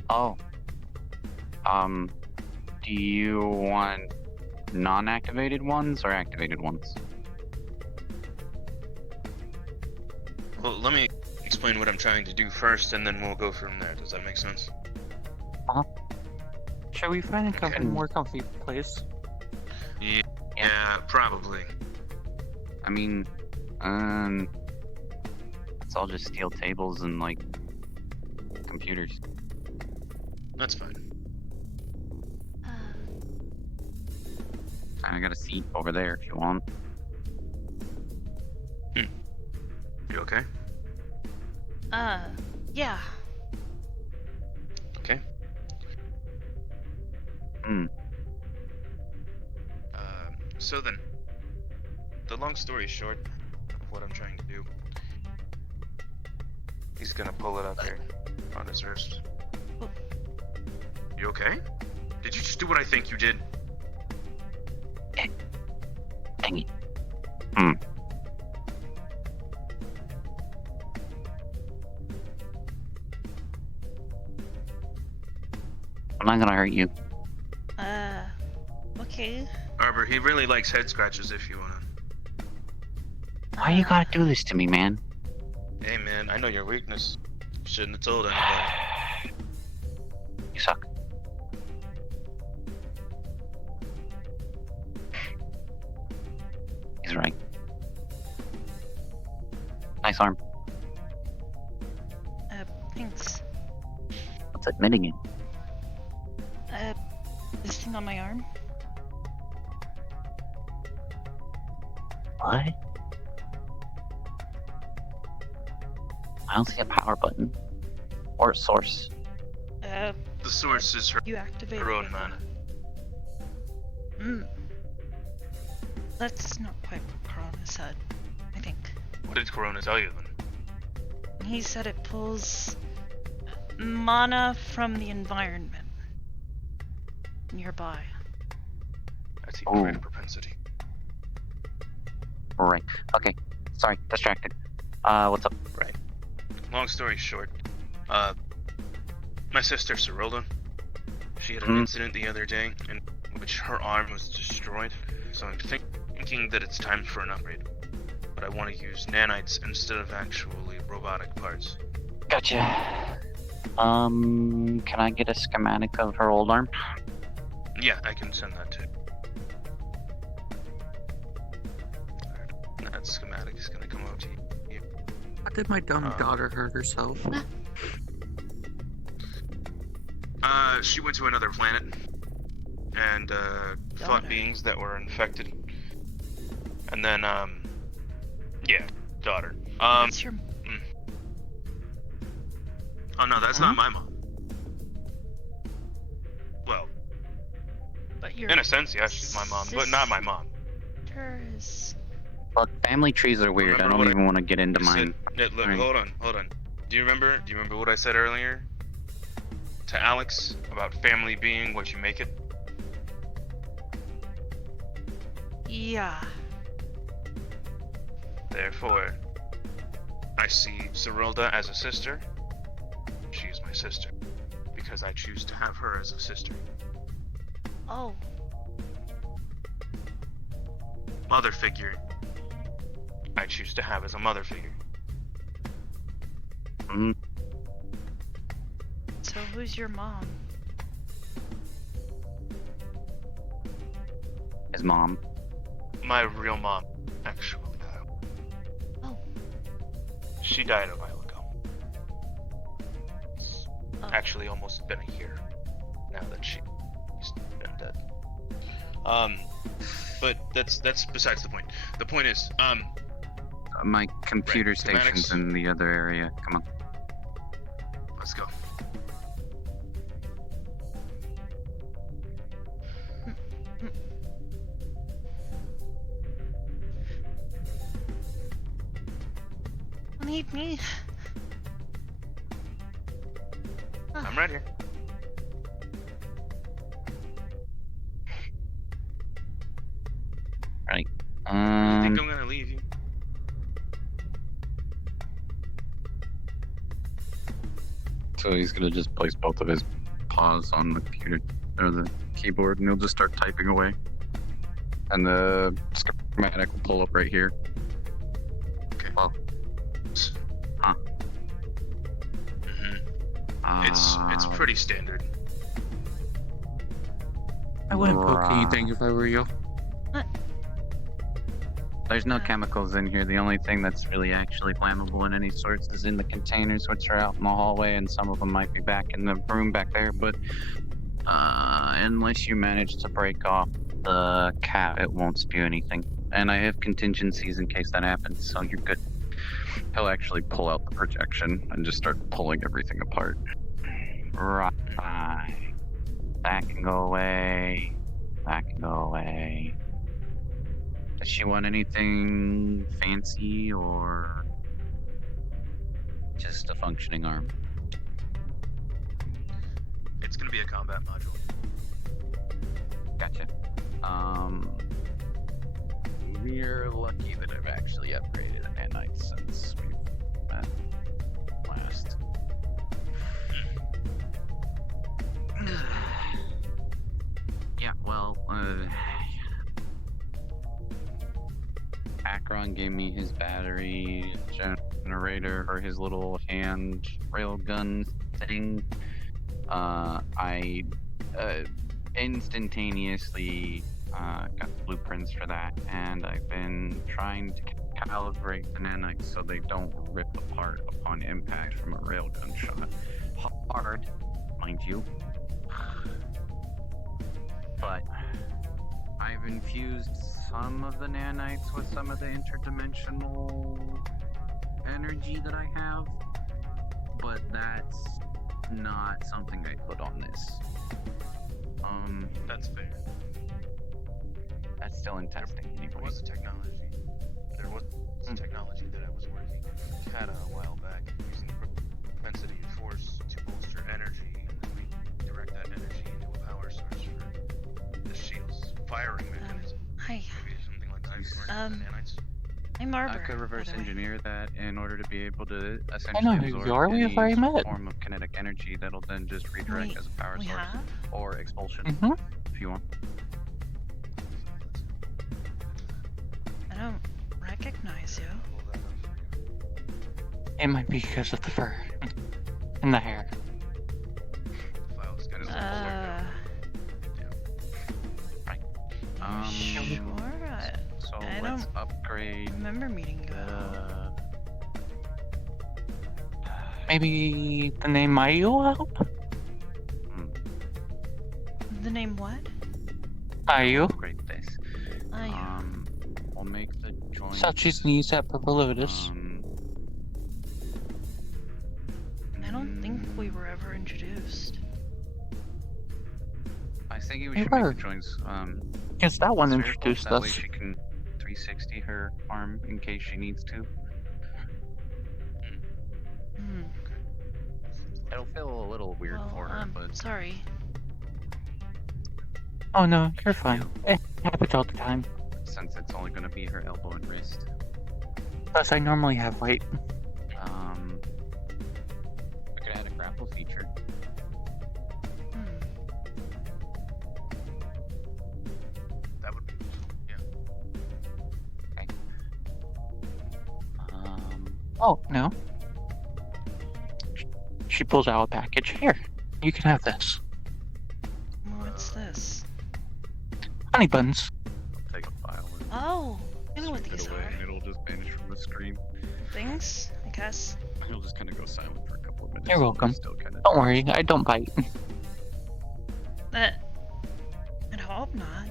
Oh. Do you want non-activated ones or activated ones? Well, let me explain what I'm trying to do first, and then we'll go from there. Does that make sense? Shall we find a Okay. more comfy place? Yeah, probably. I mean, it's all just steel tables and like computers. That's fine. I got a seat over there if you want. You okay? Yeah. Okay. So then, the long story short of what I'm trying to do. He's gonna pull it up here on his wrist. You okay? Did you just do what I think you did? Dang it. I'm not gonna hurt you. Okay. Arbor, he really likes head scratches if you wanna. Why you gotta do this to me, man? Hey man, I know your weakness. Shouldn't have told anybody. You suck. He's right. Nice arm. Thanks. What's admitting it? This thing on my arm? What? I don't see a power button. Or a source. The source is You activated her own it. mana. That's not quite what Corona said, I think. What did Corona tell you then? He said it pulls mana from the environment nearby. That's even greater propensity. Right. Okay. Sorry, distracted. What's up? Right. Long story short, my sister Cyrilda, she had an incident the other day in which her arm was destroyed. So I'm thinking that it's time for an upgrade. But I want to use nanites instead of actually robotic parts. Gotcha. Can I get a schematic of her old arm? Yeah, I can send that too. That schematic is gonna come out to you. How did my dumb daughter hurt herself? She went to another planet and fought beings that were infected. And then, yeah, daughter. That's your... Oh no, that's not my mom. Well, But your in a sense, yeah, she's my mom, but not my mom. Is... Look, family trees are weird. Remember I don't what even want to get into I said- mine. Yeah, look, Right. hold on. Do you remember what I said earlier to Alex about family being what you make it? Yeah. Therefore, I see Cyrilda as a sister. She is my sister because I choose to have her as a sister. Oh. Mother figure, I choose to have as a mother figure. So who's your mom? His mom. My real mom, actually. Oh. She died a while ago. Oh. Actually, almost been a year now that she's been dead. But that's besides the point. The point is, My computer Right, station's schematics. in the other area. Come on. let's go. Need me? I'm right here. Right. I think I'm gonna leave you. So he's gonna just place both of his paws on the computer or the keyboard, and he'll just start typing away. And the schematic will pull up right here. Okay. Well, huh? Mm-hmm. It's pretty standard. I wouldn't poke anything if I were you. There's no chemicals in here. The only thing that's really actually flammable in any sorts is in the containers, which are out in the hallway, and some of them might be back in the room back there. But unless you manage to break off the cap, it won't spew anything. And I have contingencies in case that happens, so you're good. He'll actually pull out the projection and just start pulling everything apart. Right. That can go away. That can go away. Does she want anything fancy or just a functioning arm? It's gonna be a combat module. Gotcha. We're lucky that I've actually upgraded an nanite since we've met last. Yeah, well, Akron gave me his battery generator for his little hand railgun thing. I instantaneously got the blueprints for that, and I've been trying to calibrate the nanites so they don't rip apart upon impact from a railgun shot. Hard, mind you. But I've infused some of the nanites with some of the interdimensional energy that I have, but that's not something I put on this. That's fair. That's still in testing There anyway. was a technology. There was a technology that I was working had a while back using propensity of force to bolster energy, and then we direct that energy into a power source for the shield's firing mechanism. Hi. Maybe something like that. Nanites. I'm Arbor. I could reverse by the way. engineer that in order to be able to know essentially who absorb you are, we have already any met. form of kinetic energy that'll then just redirect We- as a power we source have? or expulsion Mm-hmm. if you want. I don't recognize you. It might be because of the fur and the hair. File's got his little Sure. So I let's don't upgrade remember meeting you at all. Maybe the name Mayu will help? The name what? Mayu. upgrade this. Oh, yeah. We'll make the joint. Sachi's knees at Pavlovitis. I don't think we were ever introduced. I was thinking we We should make were. the joints. Yes, that one spherical, introduced that way us. she can 360 her arm in case she needs to. Hmm. It'll feel a little weird Well, for her, but sorry. Oh no, you're fine. It happens all the time. since it's only going to be her elbow and wrist. Plus, I normally have weight. We could add a grapple feature. That would be useful, yeah. Oh, no. She pulls out a package. Here, you can have this. What's this? Honey buns. I'll take a file and Oh, I know what sweep it these away, are. and it'll just vanish from the screen. Things, I guess. He'll just kind of go silent for a couple of minutes. You're and welcome. Still kind of. Don't worry, I don't bite. I'd hope not.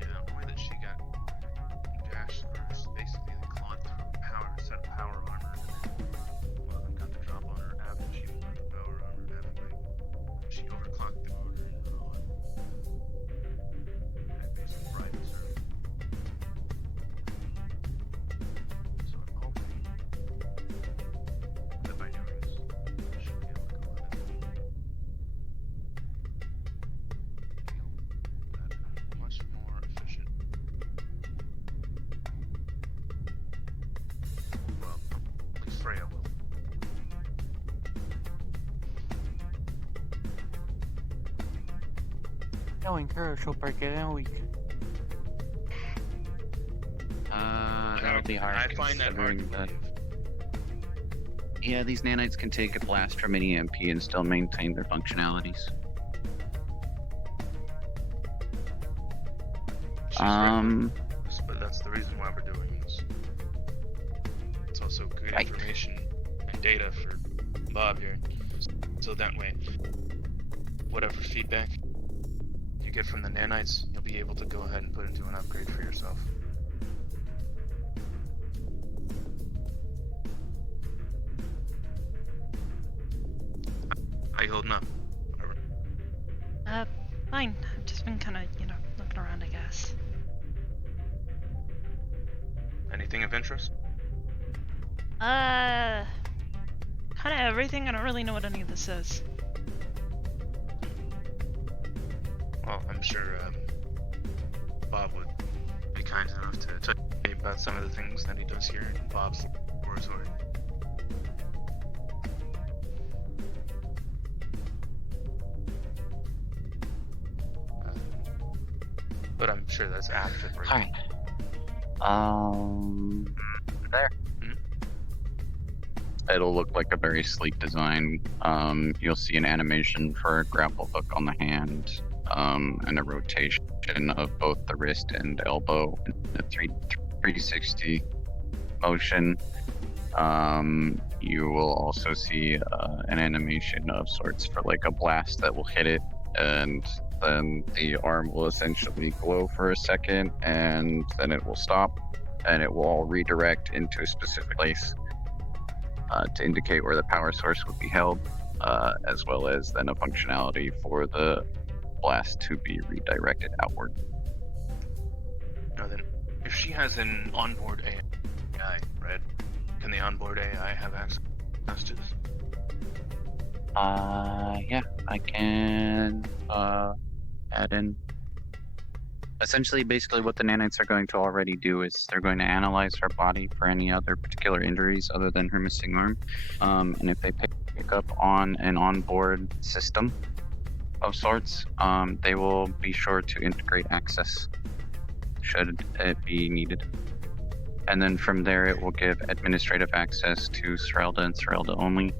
Yeah, the way that she got gashed, or basically they clawed through power, set of power armor, and then one of them got the drop on her after she was with the power armor halfway. She overclocked the motor and went on. That basically fried the server. So I'm hoping that by doing this, she'll be able to go on and feel much more efficient. Well, at least Freya will. Knowing her, she'll break it in a week. That'll be hard. I find that hard to considering that believe. Yeah, these nanites can take a blast from an EMP and still maintain their functionalities. She's right, but that's the reason why we're doing this. It's also good Right. information and data for Bob here, so that way, whatever feedback you get from the nanites, you'll be able to go ahead and put into an upgrade for yourself. How you holding up? Fine. I've just been kind of, looking around, I guess. Anything of interest? Kind of everything. I don't really know what any of this is. Well, I'm sure Bob would be kind enough to tell you about some of the things that he does here in Bob's laboratory. But I'm sure that's after the break. Alright. There. It'll look like a very sleek design. You'll see an animation for a grapple hook on the hand, and a rotation of both the wrist and elbow in a 360 motion. You will also see an animation of sorts for like a blast that will hit it, and then the arm will essentially glow for a second, and then it will stop, and it will all redirect into a specific place to indicate where the power source would be held, as well as then a functionality for the blast to be redirected outward. Now then, if she has an onboard AI, right? Can the onboard AI have access to this? Yeah, I can add in. Essentially, basically, what the nanites are going to already do is they're going to analyze her body for any other particular injuries other than her missing arm. And if they pick up on an onboard system of sorts, they will be sure to integrate access should it be needed. And then from there, it will give administrative access to Serelda and Serelda only.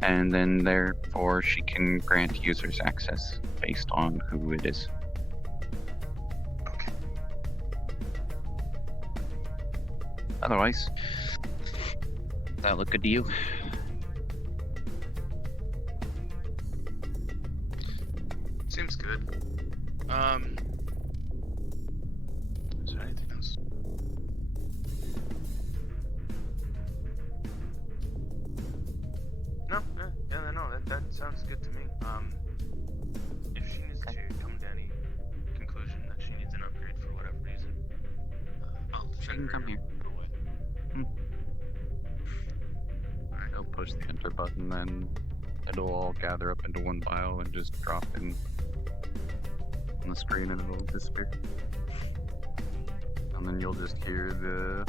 And then therefore, she can grant users access based on who it is. Okay. Otherwise, does that look good to you? Seems good. Is there anything else? No, that sounds good to me. If she needs to come to any conclusion that she needs an upgrade for whatever reason, I'll She send can come her here. away. Alright. I'll push the enter button, then it'll all gather up into one file and just drop in on the screen, and it'll disappear. And then you'll just hear the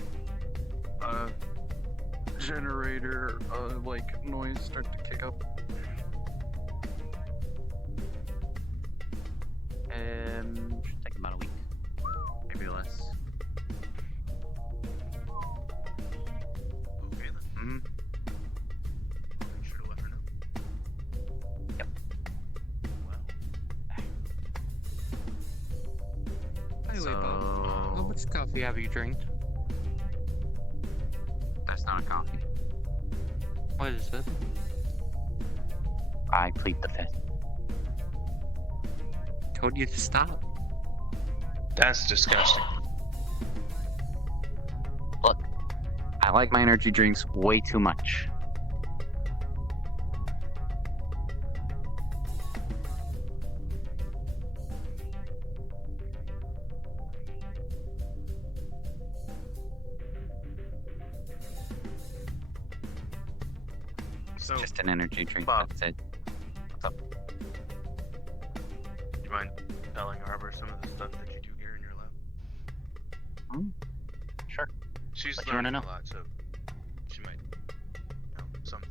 generator like noise start to kick up. Should take about a week, maybe less. Okay then. Mm-hmm. Make sure to let her know. Yep. Wow. Anyway, Bob, how much coffee have you drank? That's not a coffee. What is it? I plead the fifth. Told you to stop. That's disgusting. Look, I like my energy drinks way too much. So, Just an energy drink, Bob. that's it. What's up? do you mind telling Arbor some of the stuff that you do here in your lab? Sure. She's What do you wanna learning know? a lot, so she might know something.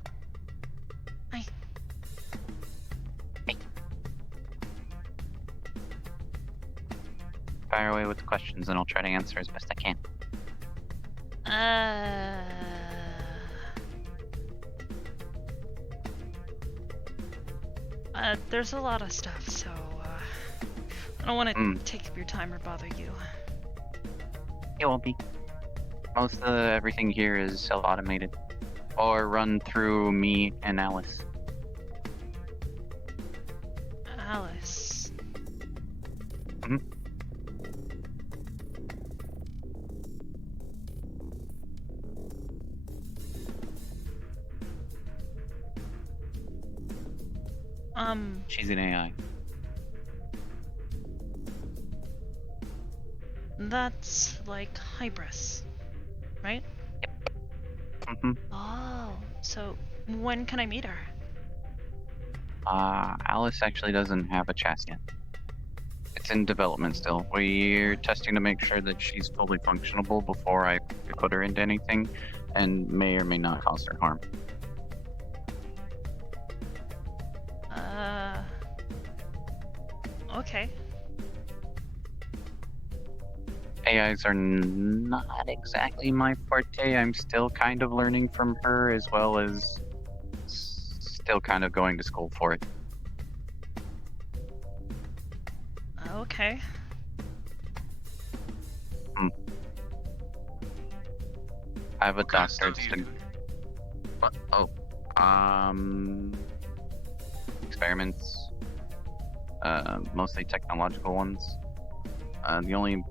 Fire away with the questions and I'll try to answer as best I can. There's a lot of stuff, so I don't want to take up your time or bother you. It won't be. Most of everything here is self-automated, or run through me and Alice. Alice. Mhm. She's an AI. That's like Hybris, right? Mm-hmm. Oh, so when can I meet her? Alice actually doesn't have a chassis yet. It's in development still. We're testing to make sure that she's fully functionable before I put her into anything, and may or may not cause her harm. Okay. AIs are not exactly my forte. I'm still kind of learning from her, as well as still kind of going to school for it. Okay. I have a What kind of stuff doctorate do you degree. do? What? Oh, experiments. Mostly technological ones. The only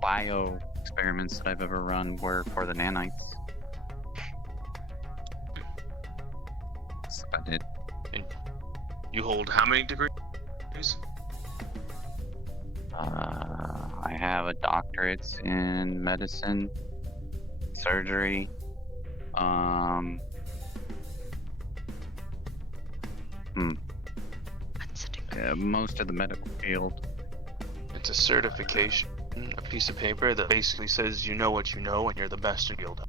bio experiments that I've ever run were for the nanites. That's about it. And you hold how many degrees? I have a doctorate in medicine, surgery, What's a degree? most of the medical field. It's a certification, a piece of paper that basically says you know what you know and you're the best in your field.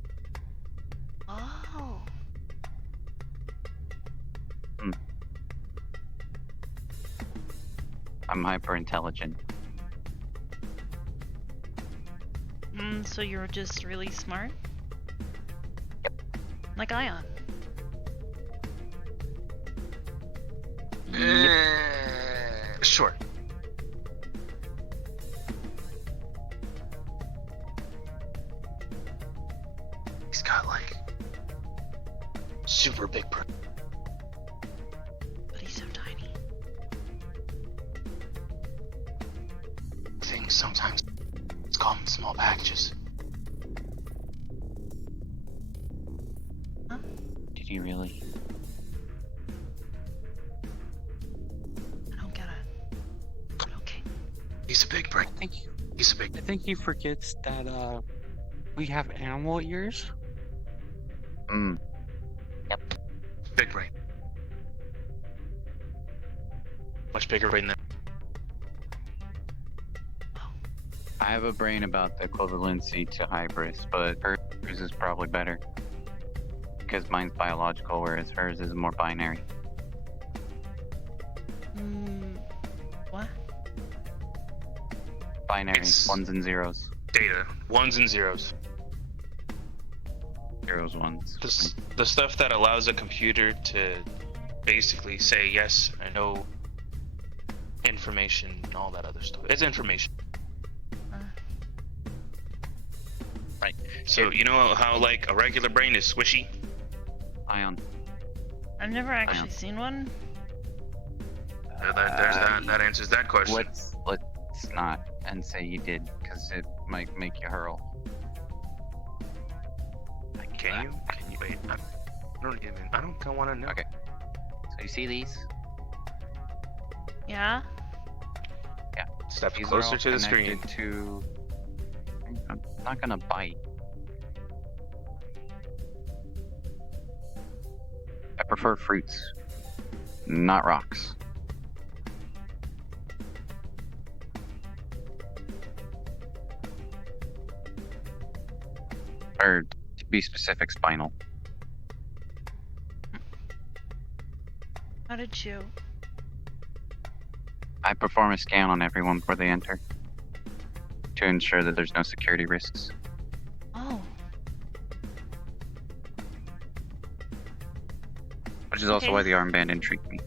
Oh. I'm hyper intelligent. So you're just really smart? Like Ion. Sure. He's got like super big brain. But he's so tiny. Things sometimes it's called in small packages. Did you really? I don't get it. But okay. He's a big brain. He's a big. I think he forgets that we have animal ears. Big brain. Much bigger brain than. I have a brain about the equivalency to Hybris, but hers is probably better. Because mine's biological, whereas hers is more binary. What? Binary, It's- ones and zeros. Data, ones and zeros. Zeros, ones. The stuff that allows a computer to basically say yes or no information and all that other stuff. It's information. Right. So you know how like a regular brain is squishy? Ion. I've never actually Ion. seen one. There's that. That answers that question. Let's not and say you did, because it might make you hurl. Can you? Can you wait? I don't even. I don't want to know. Okay. So you see these? Yeah? Step These are closer all to the screen. connected to... I'm not gonna bite. I prefer fruits, not rocks. Or, to be specific, spinal. How did you? I perform a scan on everyone before they enter, to ensure that there's no security risks. Oh. Which is also Okay. why the armband intrigued me.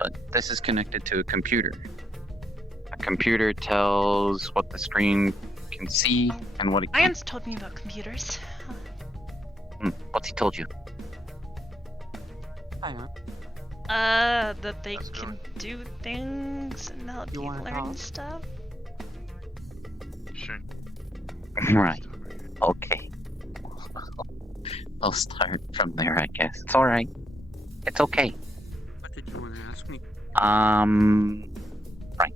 but this is connected to a computer. A computer tells what the screen can see and what it can't. Ian's told me about computers. What's he told you? I know. That they can do things and help you wanna learn talk? stuff. Sure. Right. Okay. I'll start from there, I guess. It's alright. It's okay. What did you want to ask me? Right.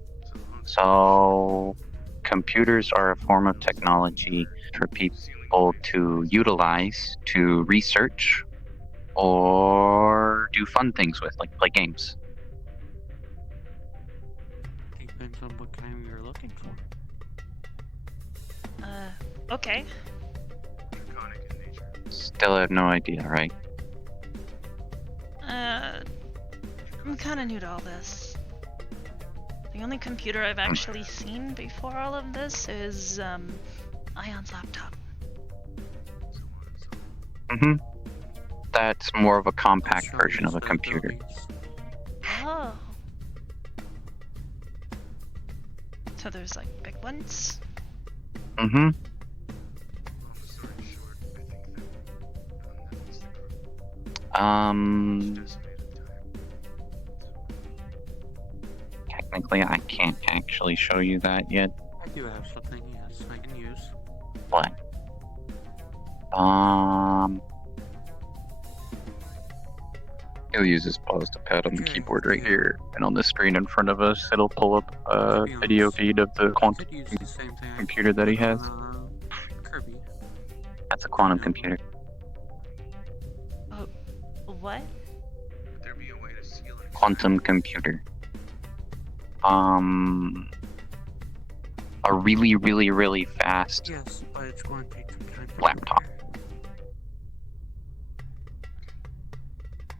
So, computers are a form of technology for people to utilize to research or do fun things with, like play games. Depends on what kind you're looking for. Okay. Draconic in nature. Still have no idea, right? I'm kinda new to all this. The only computer I've actually seen before all of this is, Ion's laptop. Mm-hmm. That's more of a compact I'll show version you of a the computer. buildings. Oh. So there's like big ones? Mm-hmm. Long story short, I think that was the crew. Estimated time. Technically, I can't actually show you that yet. I do have something, yes, I can use. What? He'll use his paws to pad on the Okay, keyboard right yeah. here, and on the screen in front of us, it'll pull up a To be video honest, feed of the I quantum could use the same thing I computer that he put has. on, Kirby. That's a quantum No. computer. What? Would there be a way to seal it? Quantum computer. A really, really, really fast Yes, but it's going to take some time to laptop. repair.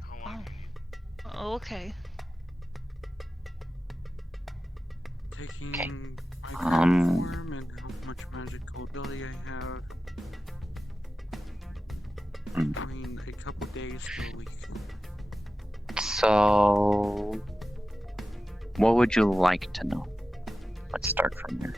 How long do you need? Oh, okay. Taking Okay. my current form and how much magical ability I have. I mean, a couple days to a week. So, what would you like to know? Let's start from there.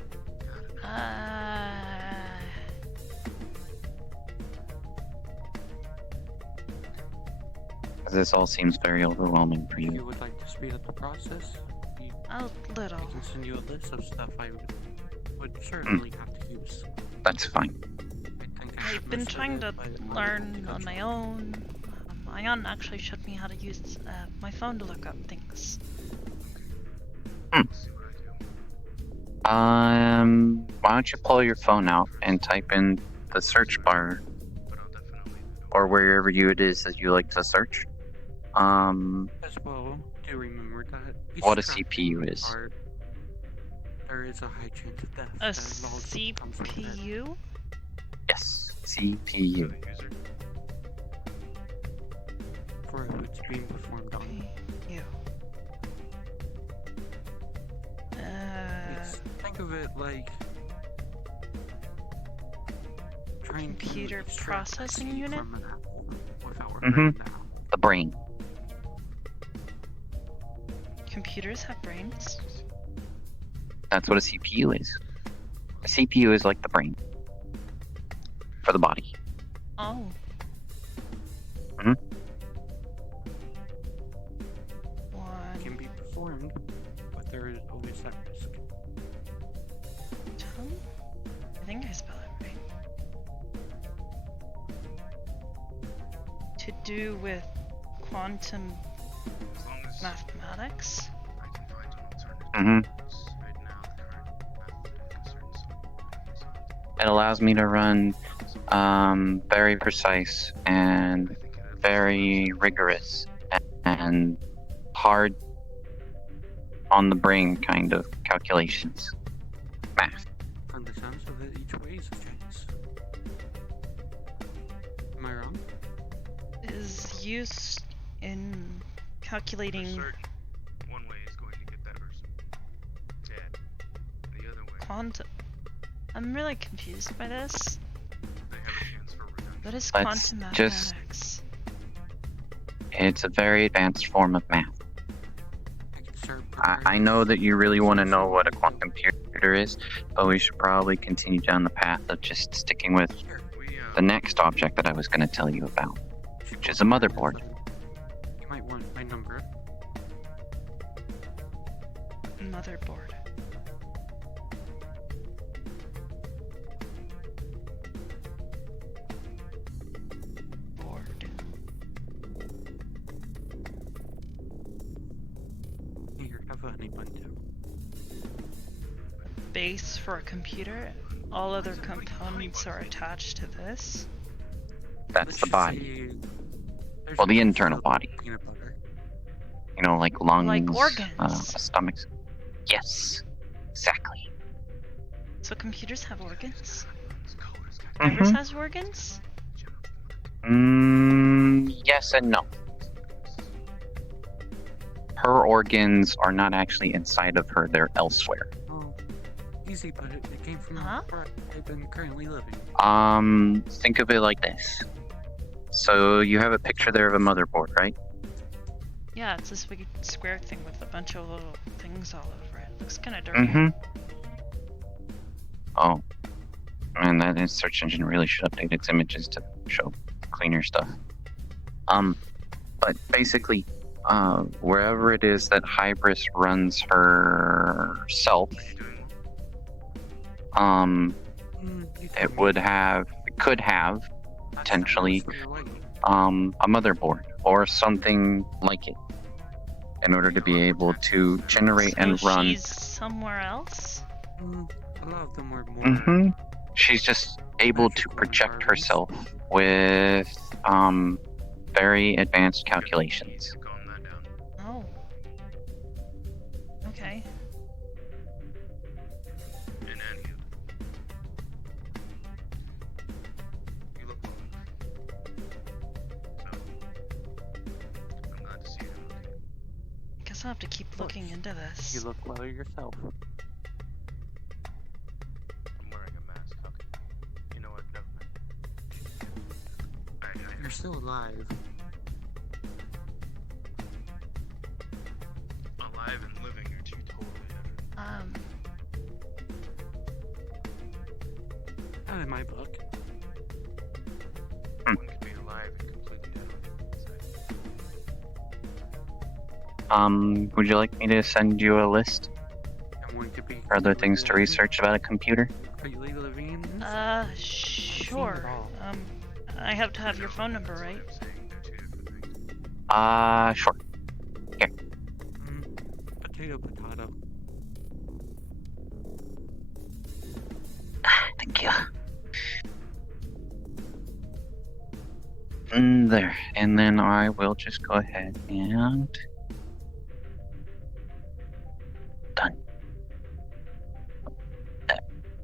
This all seems very overwhelming for If you you. would like to speed up the process, A little. I can send you a list of stuff I would certainly have to use. That's fine. I think I I've have been most of trying it, to but learn on my own. Ion actually showed me how to use my phone to look up things. See what I do. Why don't you pull your phone out and type in the search bar But I'll definitely. or wherever it is that you like to search. As well, do remember that each What a trap CPU is. card, there is a high chance of death. A that involves what comes with it. CPU? Yes, For CPU. the user. For who it's being performed on. CPU. Yes, think of it like trying Computer to extract a processing seed unit? from an apple without Mhm. hurting the apple. The brain. Computers have brains? That's what a CPU is. A CPU is like the brain for the body. Oh. Mhm. It One, can be performed, but there is always that risk. two. I think I spelled it right. To do with quantum As long as mathematics? I can find an alternative. Mhm. Right now, the current method concerns It allows me to run very precise and very rigorous and hard on the brain kind of calculations. Math. From the sounds of it, each way is a chance. Am I wrong? Is used in calculating Research. One way is going to get that person dead. The other way, quantum. I'm really confused by this. they have a chance for redemption. What is Let's quantum just- mathematics? It's a very advanced form of math. I know that you really want to know what a quantum computer is, but we should probably continue down the path of just sticking with the next object that I was going to tell you about, which is a motherboard. You might want my number. Motherboard. Board. Here, have a honey bun too. Base for a computer. All other components are attached to this. That's the body. Well, the internal body. Peanut butter. You know, like lungs, Like organs. stomachs. Yes, exactly. So computers have organs? Mhm. Iris has organs? Yes and no. Her organs are not actually inside of her, they're elsewhere. Oh, easy, but it came from Huh? where I've been currently living. Think of it like this. So you have a picture there of a motherboard, right? Yeah, it's this big square thing with a bunch of little things all over it. Looks kind of dirty. Mm-hmm. Oh. Man, that search engine really should update its images to show cleaner stuff. But basically, wherever it is that Hybris runs herself, it could have potentially a motherboard or something like it in order to be able to generate and So run. she's somewhere else? A lot of them were more. Mm-hmm. She's just able to project herself with very advanced calculations. Oh. Okay. You look I'm glad to see you. Guess I'll have to keep looking into You this. look well yourself. I'm wearing a mask. How can you know what? Never mind. You're still alive. Alive and living are two totally different. Not in my book. One could be alive and completely dead on the inside. Would you like me to send you a list And one could be. for other things to research about a computer? Completely living in this? Sure. all. I have to have your phone number, right? I'm saying they're two different things. Sure. Potato, potato. Thank you. There. And then I will just go ahead and... Done.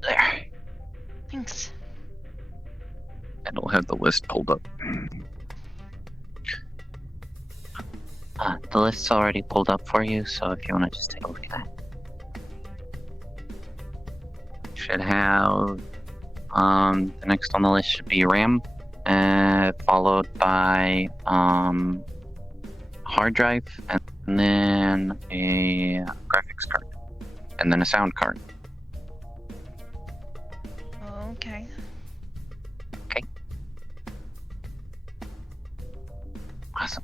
There. Thanks. And I'll have the list pulled up. The list's already pulled up for you, so if you want to just take a look at that. Should have, the next on the list should be RAM, followed by, hard drive, and then a graphics card, and then a sound card. Okay. Awesome.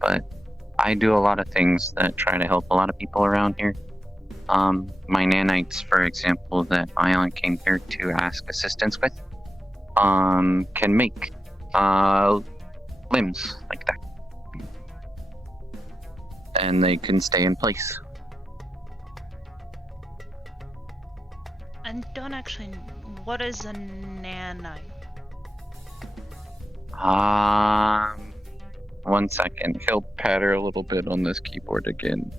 But I do a lot of things that try to help a lot of people around here. My nanites, for example, that Ion came here to ask assistance with, can make limbs like that. And they can stay in place. I don't actually. What is a nanite? 1 second. He'll patter a little bit on this keyboard again.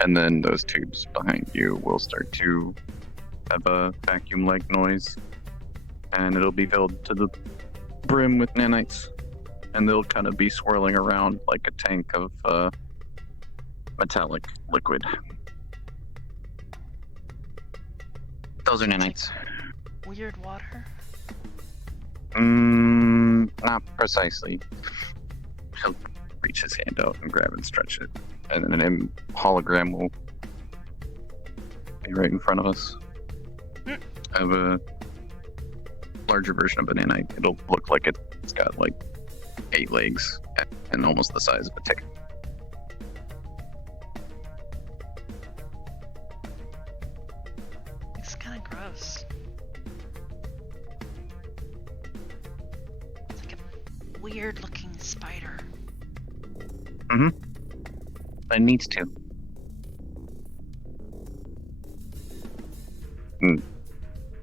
And then those tubes behind you will start to have a vacuum-like noise. And it'll be filled to the brim with nanites. And they'll kind of be swirling around like a tank of metallic liquid. Those are nanites. Weird water? Not precisely. He'll reach his hand out and grab and stretch it, and then an hologram will be right in front of us. I have a larger version of a nanite. It'll look like it's got like 8 legs and almost the size of a tick. It's kind of gross. It's like a weird-looking spider. It needs to.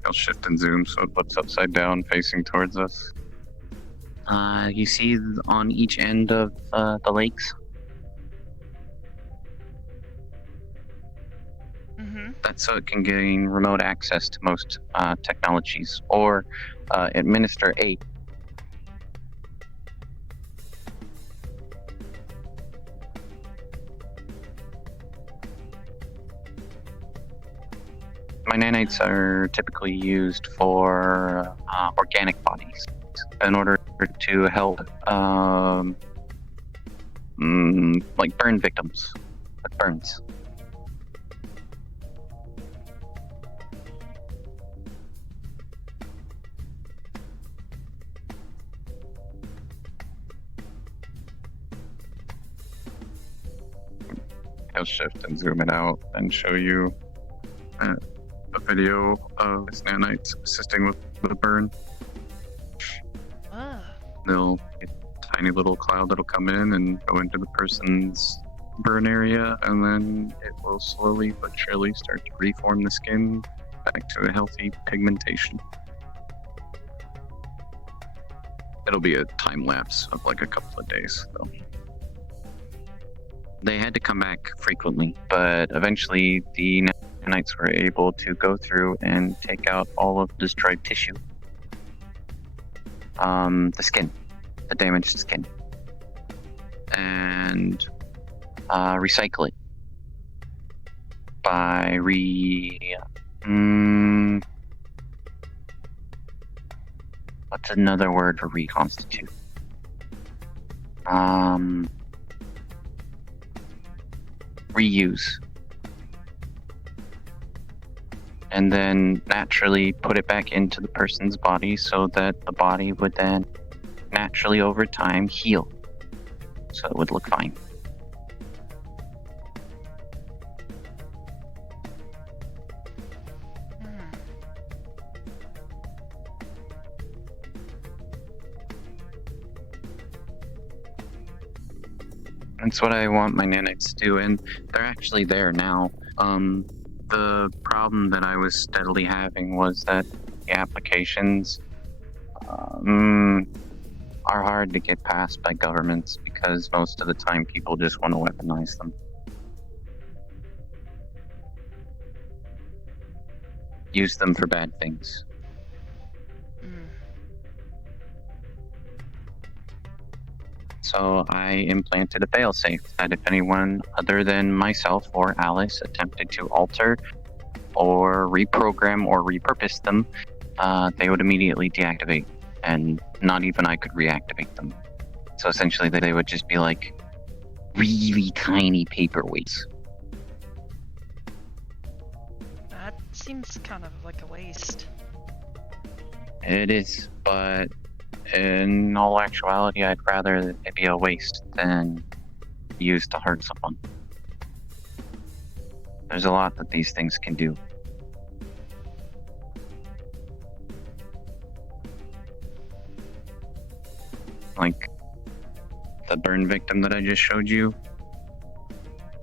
I'll shift and zoom so it looks upside down, facing towards us. You see on each end of the legs? That's so it can gain remote access to most technologies, or administer aid. My nanites are typically used for organic bodies in order to help like burn victims with burns. I'll shift and zoom it out and show you a video of his nanites assisting with the burn. They'll get a tiny little cloud that'll come in and go into the person's burn area, and then it will slowly but surely start to reform the skin back to a healthy pigmentation. It'll be a time lapse of like a couple of days, though. They had to come back frequently, but eventually the nanites were able to go through and take out all of the destroyed tissue. The skin, the damaged skin, and recycle it by what's another word for reconstitute? Reuse. And then naturally put it back into the person's body so that the body would then naturally over time heal. So it would look fine. That's what I want my nanites to do, and they're actually there now. The problem that I was steadily having was that the applications are hard to get passed by governments because most of the time people just want to weaponize them. Use them for bad things. So I implanted a failsafe that if anyone other than myself or Alice attempted to alter or reprogram or repurpose them, they would immediately deactivate, and not even I could reactivate them. So essentially they would just be like really tiny paperweights. That seems kind of like a waste. It is, but in all actuality, I'd rather it be a waste than used to hurt someone. There's a lot that these things can do. Like the burn victim that I just showed you,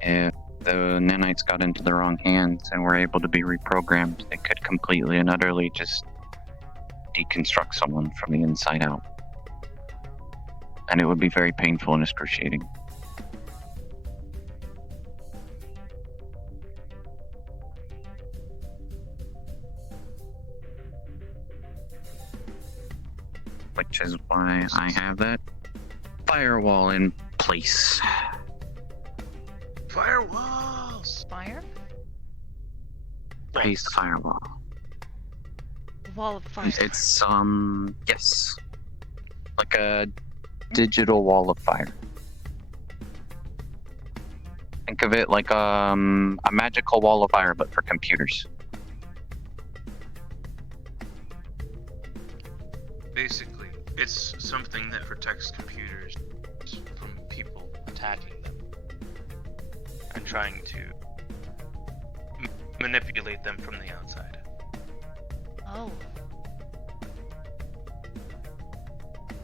if the nanites got into the wrong hands and were able to be reprogrammed, they could completely and utterly just deconstruct someone from the inside out. And it would be very painful and excruciating. Which is why I have that firewall in place. Firewalls! Fire? Place the firewall. Wall of fire. It's yes. Like a digital wall of fire. Think of it like a magical wall of fire, but for computers. Basically, it's something that protects computers from people attacking them and trying to manipulate them from the outside. Oh.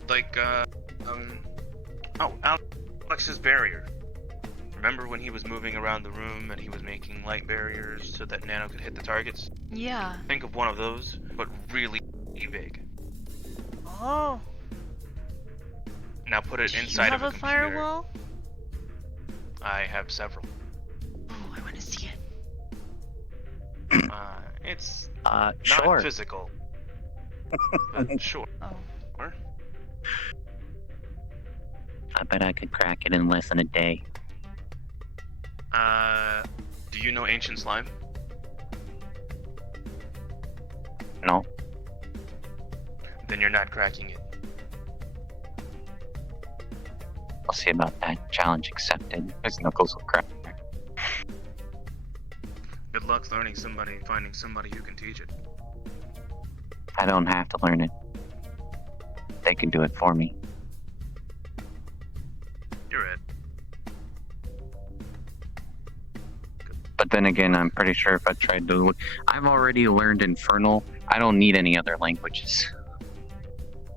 Like, Alex's barrier. Remember when he was moving around the room and he was making light barriers so that Nano could hit the targets? Yeah. Think of one of those, but really big. Oh. Now put it Do inside you have of a a computer. firewall? I have several. Oh, I want to see it. It's Sure. not physical. But sure. Oh. Or? I bet I could crack it in less than a day. Do you know Ancient Slime? No? Then you're not cracking it. I'll see about that. Challenge accepted. His knuckles will crack. Good luck finding somebody who can teach it. I don't have to learn it. They can do it for me. You're it. But then again, I'm pretty sure if I tried to... I've already learned Infernal. I don't need any other languages.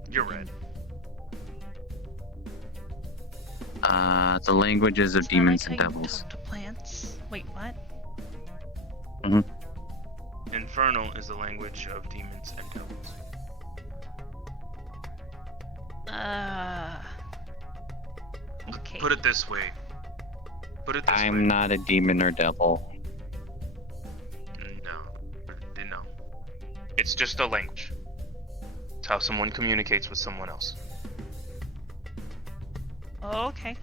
You're right. The languages of Is that demons like and how you devils. talk to plants? Wait, what? Infernal is the language of demons and devils. Okay. Put it this way. I'm not a demon or devil. No. It's just a language. It's how someone communicates with someone else. Oh, okay.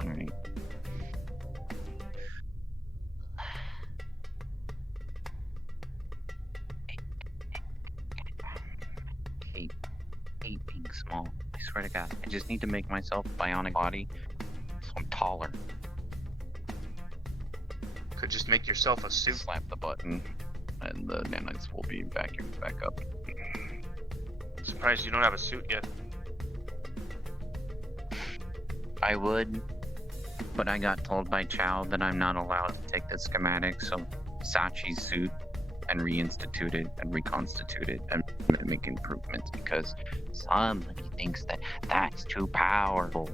Alright. Hate being small. I swear to God. I just need to make myself a bionic body so I'm taller. Could just make yourself a suit. Slap the button and the nanites will be vacuumed back up. Surprised you don't have a suit yet. I would, but I got told by Chow that I'm not allowed to take the schematic, so Sachi's suit and reinstitute it and reconstitute it and make improvements because somebody thinks that that's too powerful.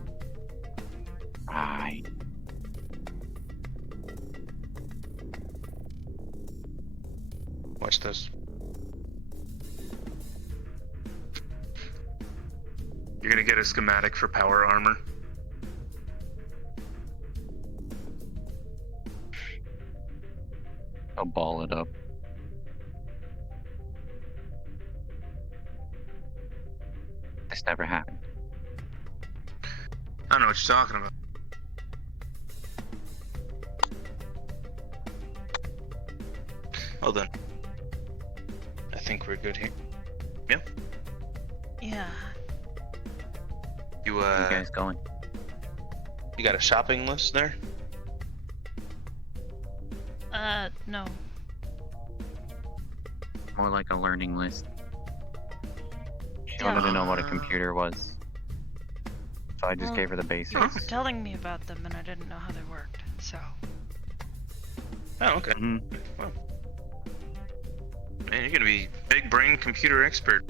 Right. Watch this. You're gonna get a schematic for power armor. I'll ball it up. This never happened. I don't know what you're talking about. Well then. I think we're good here. Yeah? Yeah. You, Where you guys going? you got a shopping list there? No. More like a learning list. She Yeah. wanted to know what a computer was. So I just Well, gave her the You were basics. telling me about them and I didn't know how they worked, so. Oh, okay. Mhm. Well. Man, you're gonna be big brain computer expert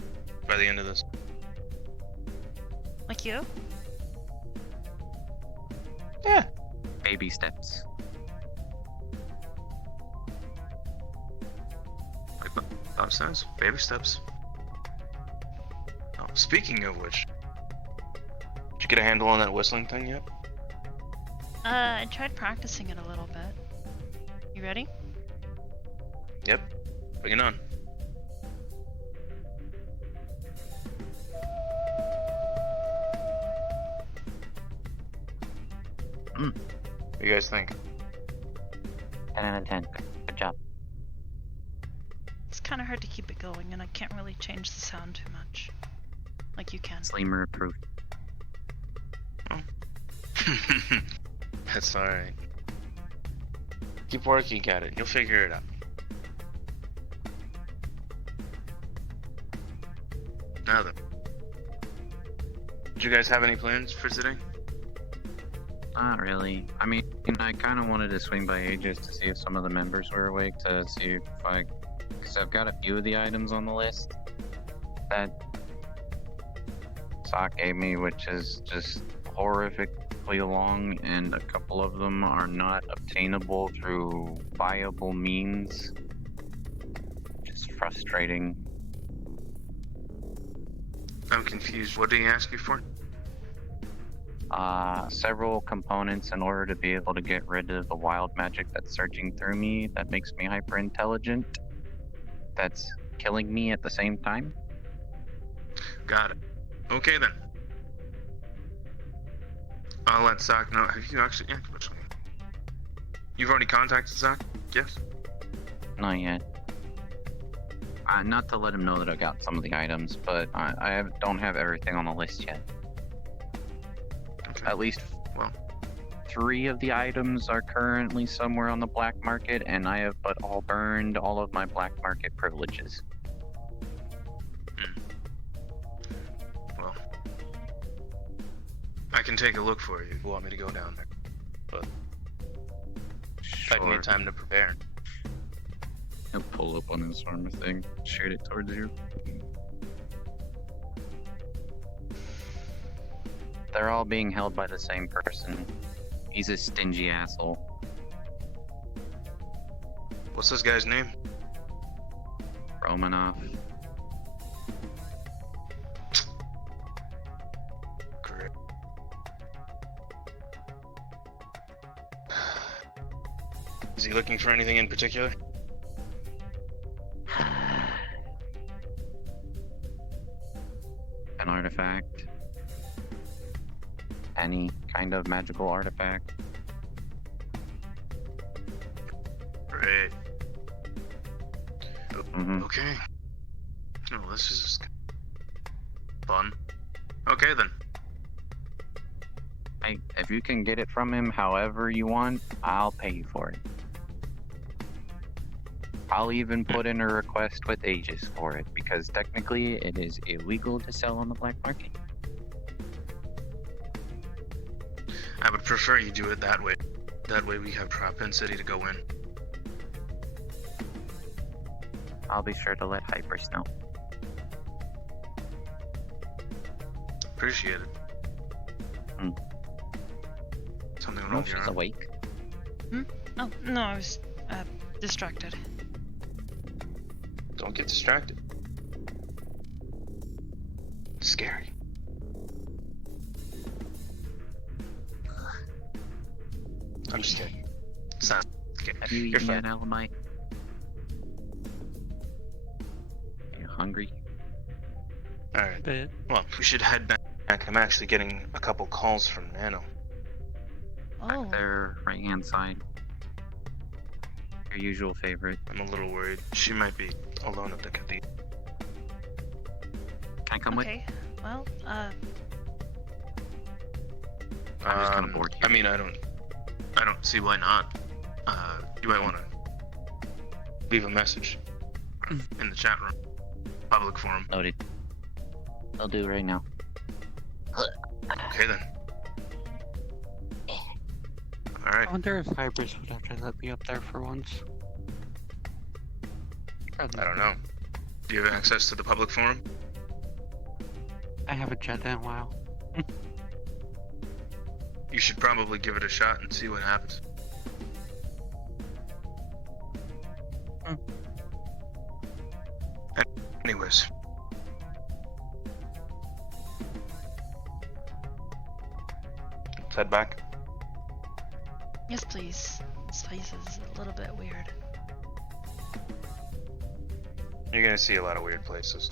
by the end of this. Like you? Yeah. Baby steps. Like Bob says, baby steps. Oh, speaking of which, did you get a handle on that whistling thing yet? I tried practicing it a little bit. You ready? Yep. Bring it on. What do you guys think? 10 out of 10. Good job. It's kind of hard to keep it going, and I can't really change the sound too much. Like you can. Slimer approved. That's alright. Keep working at it. You'll figure it out. Now then. Did you guys have any plans for today? Not really. I mean, I kind of wanted to swing by Aegis to see if some of the members were awake, to see if because I've got a few of the items on the list that Sock gave me, which is just horrifically long, and a couple of them are not obtainable through viable means. Just frustrating. I'm confused. What did he ask you for? Several components in order to be able to get rid of the wild magic that's surging through me that makes me hyper intelligent, that's killing me at the same time. Got it. Okay then. I'll let Sock know. Have you actually? Yeah, you've already contacted Sock? Yes? Not yet. Not to let him know that I got some of the items, but don't have everything on the list yet. Okay. At least, well, 3 of the items are currently somewhere on the black market, and I have but all burned all of my black market privileges. Well, I can take a look for you if you want me to go down there. But Sure. I need time to prepare. He'll pull up on his armor thing, shoot it towards you. They're all being held by the same person. He's a stingy asshole. What's this guy's name? Romanov. Great. Is he looking for anything in particular? An artifact. Any kind of magical artifact. Great. Mhm. Okay. Oh, this is fun. Okay then. Hey, if you can get it from him however you want, I'll pay you for it. I'll even put in a request with Aegis for it, because technically it is illegal to sell on the black market. I would prefer you do it that way. That way we have propensity to go in. I'll be sure to let Hypers know. Appreciate it. Something wrong with your She's arm? awake. Oh, no, I was distracted. Don't get distracted. It's scary. I'm just kidding. It's not scary. Have you You're eaten fine. yet, Alamite? Are you hungry? Alright. Bit. Well, we should head back. I'm actually getting a couple calls from Nano. Oh, Back there, right hand side. Your usual favorite. I'm a little worried. She might be alone at the cathedral. Can I come with? okay. Well, I'm just kinda bored here. I mean, I don't see why not. You might want to leave a message in the chat room, public forum. Noted. I'll do it right now. Okay then. All right. I wonder if Hybris would actually let me up there for once. I don't know. Do you have access to the public forum? I haven't checked in a while. You should probably give it a shot and see what happens. Anyways. Let's head back. yes, please. This place is a little bit weird. You're gonna see a lot of weird places.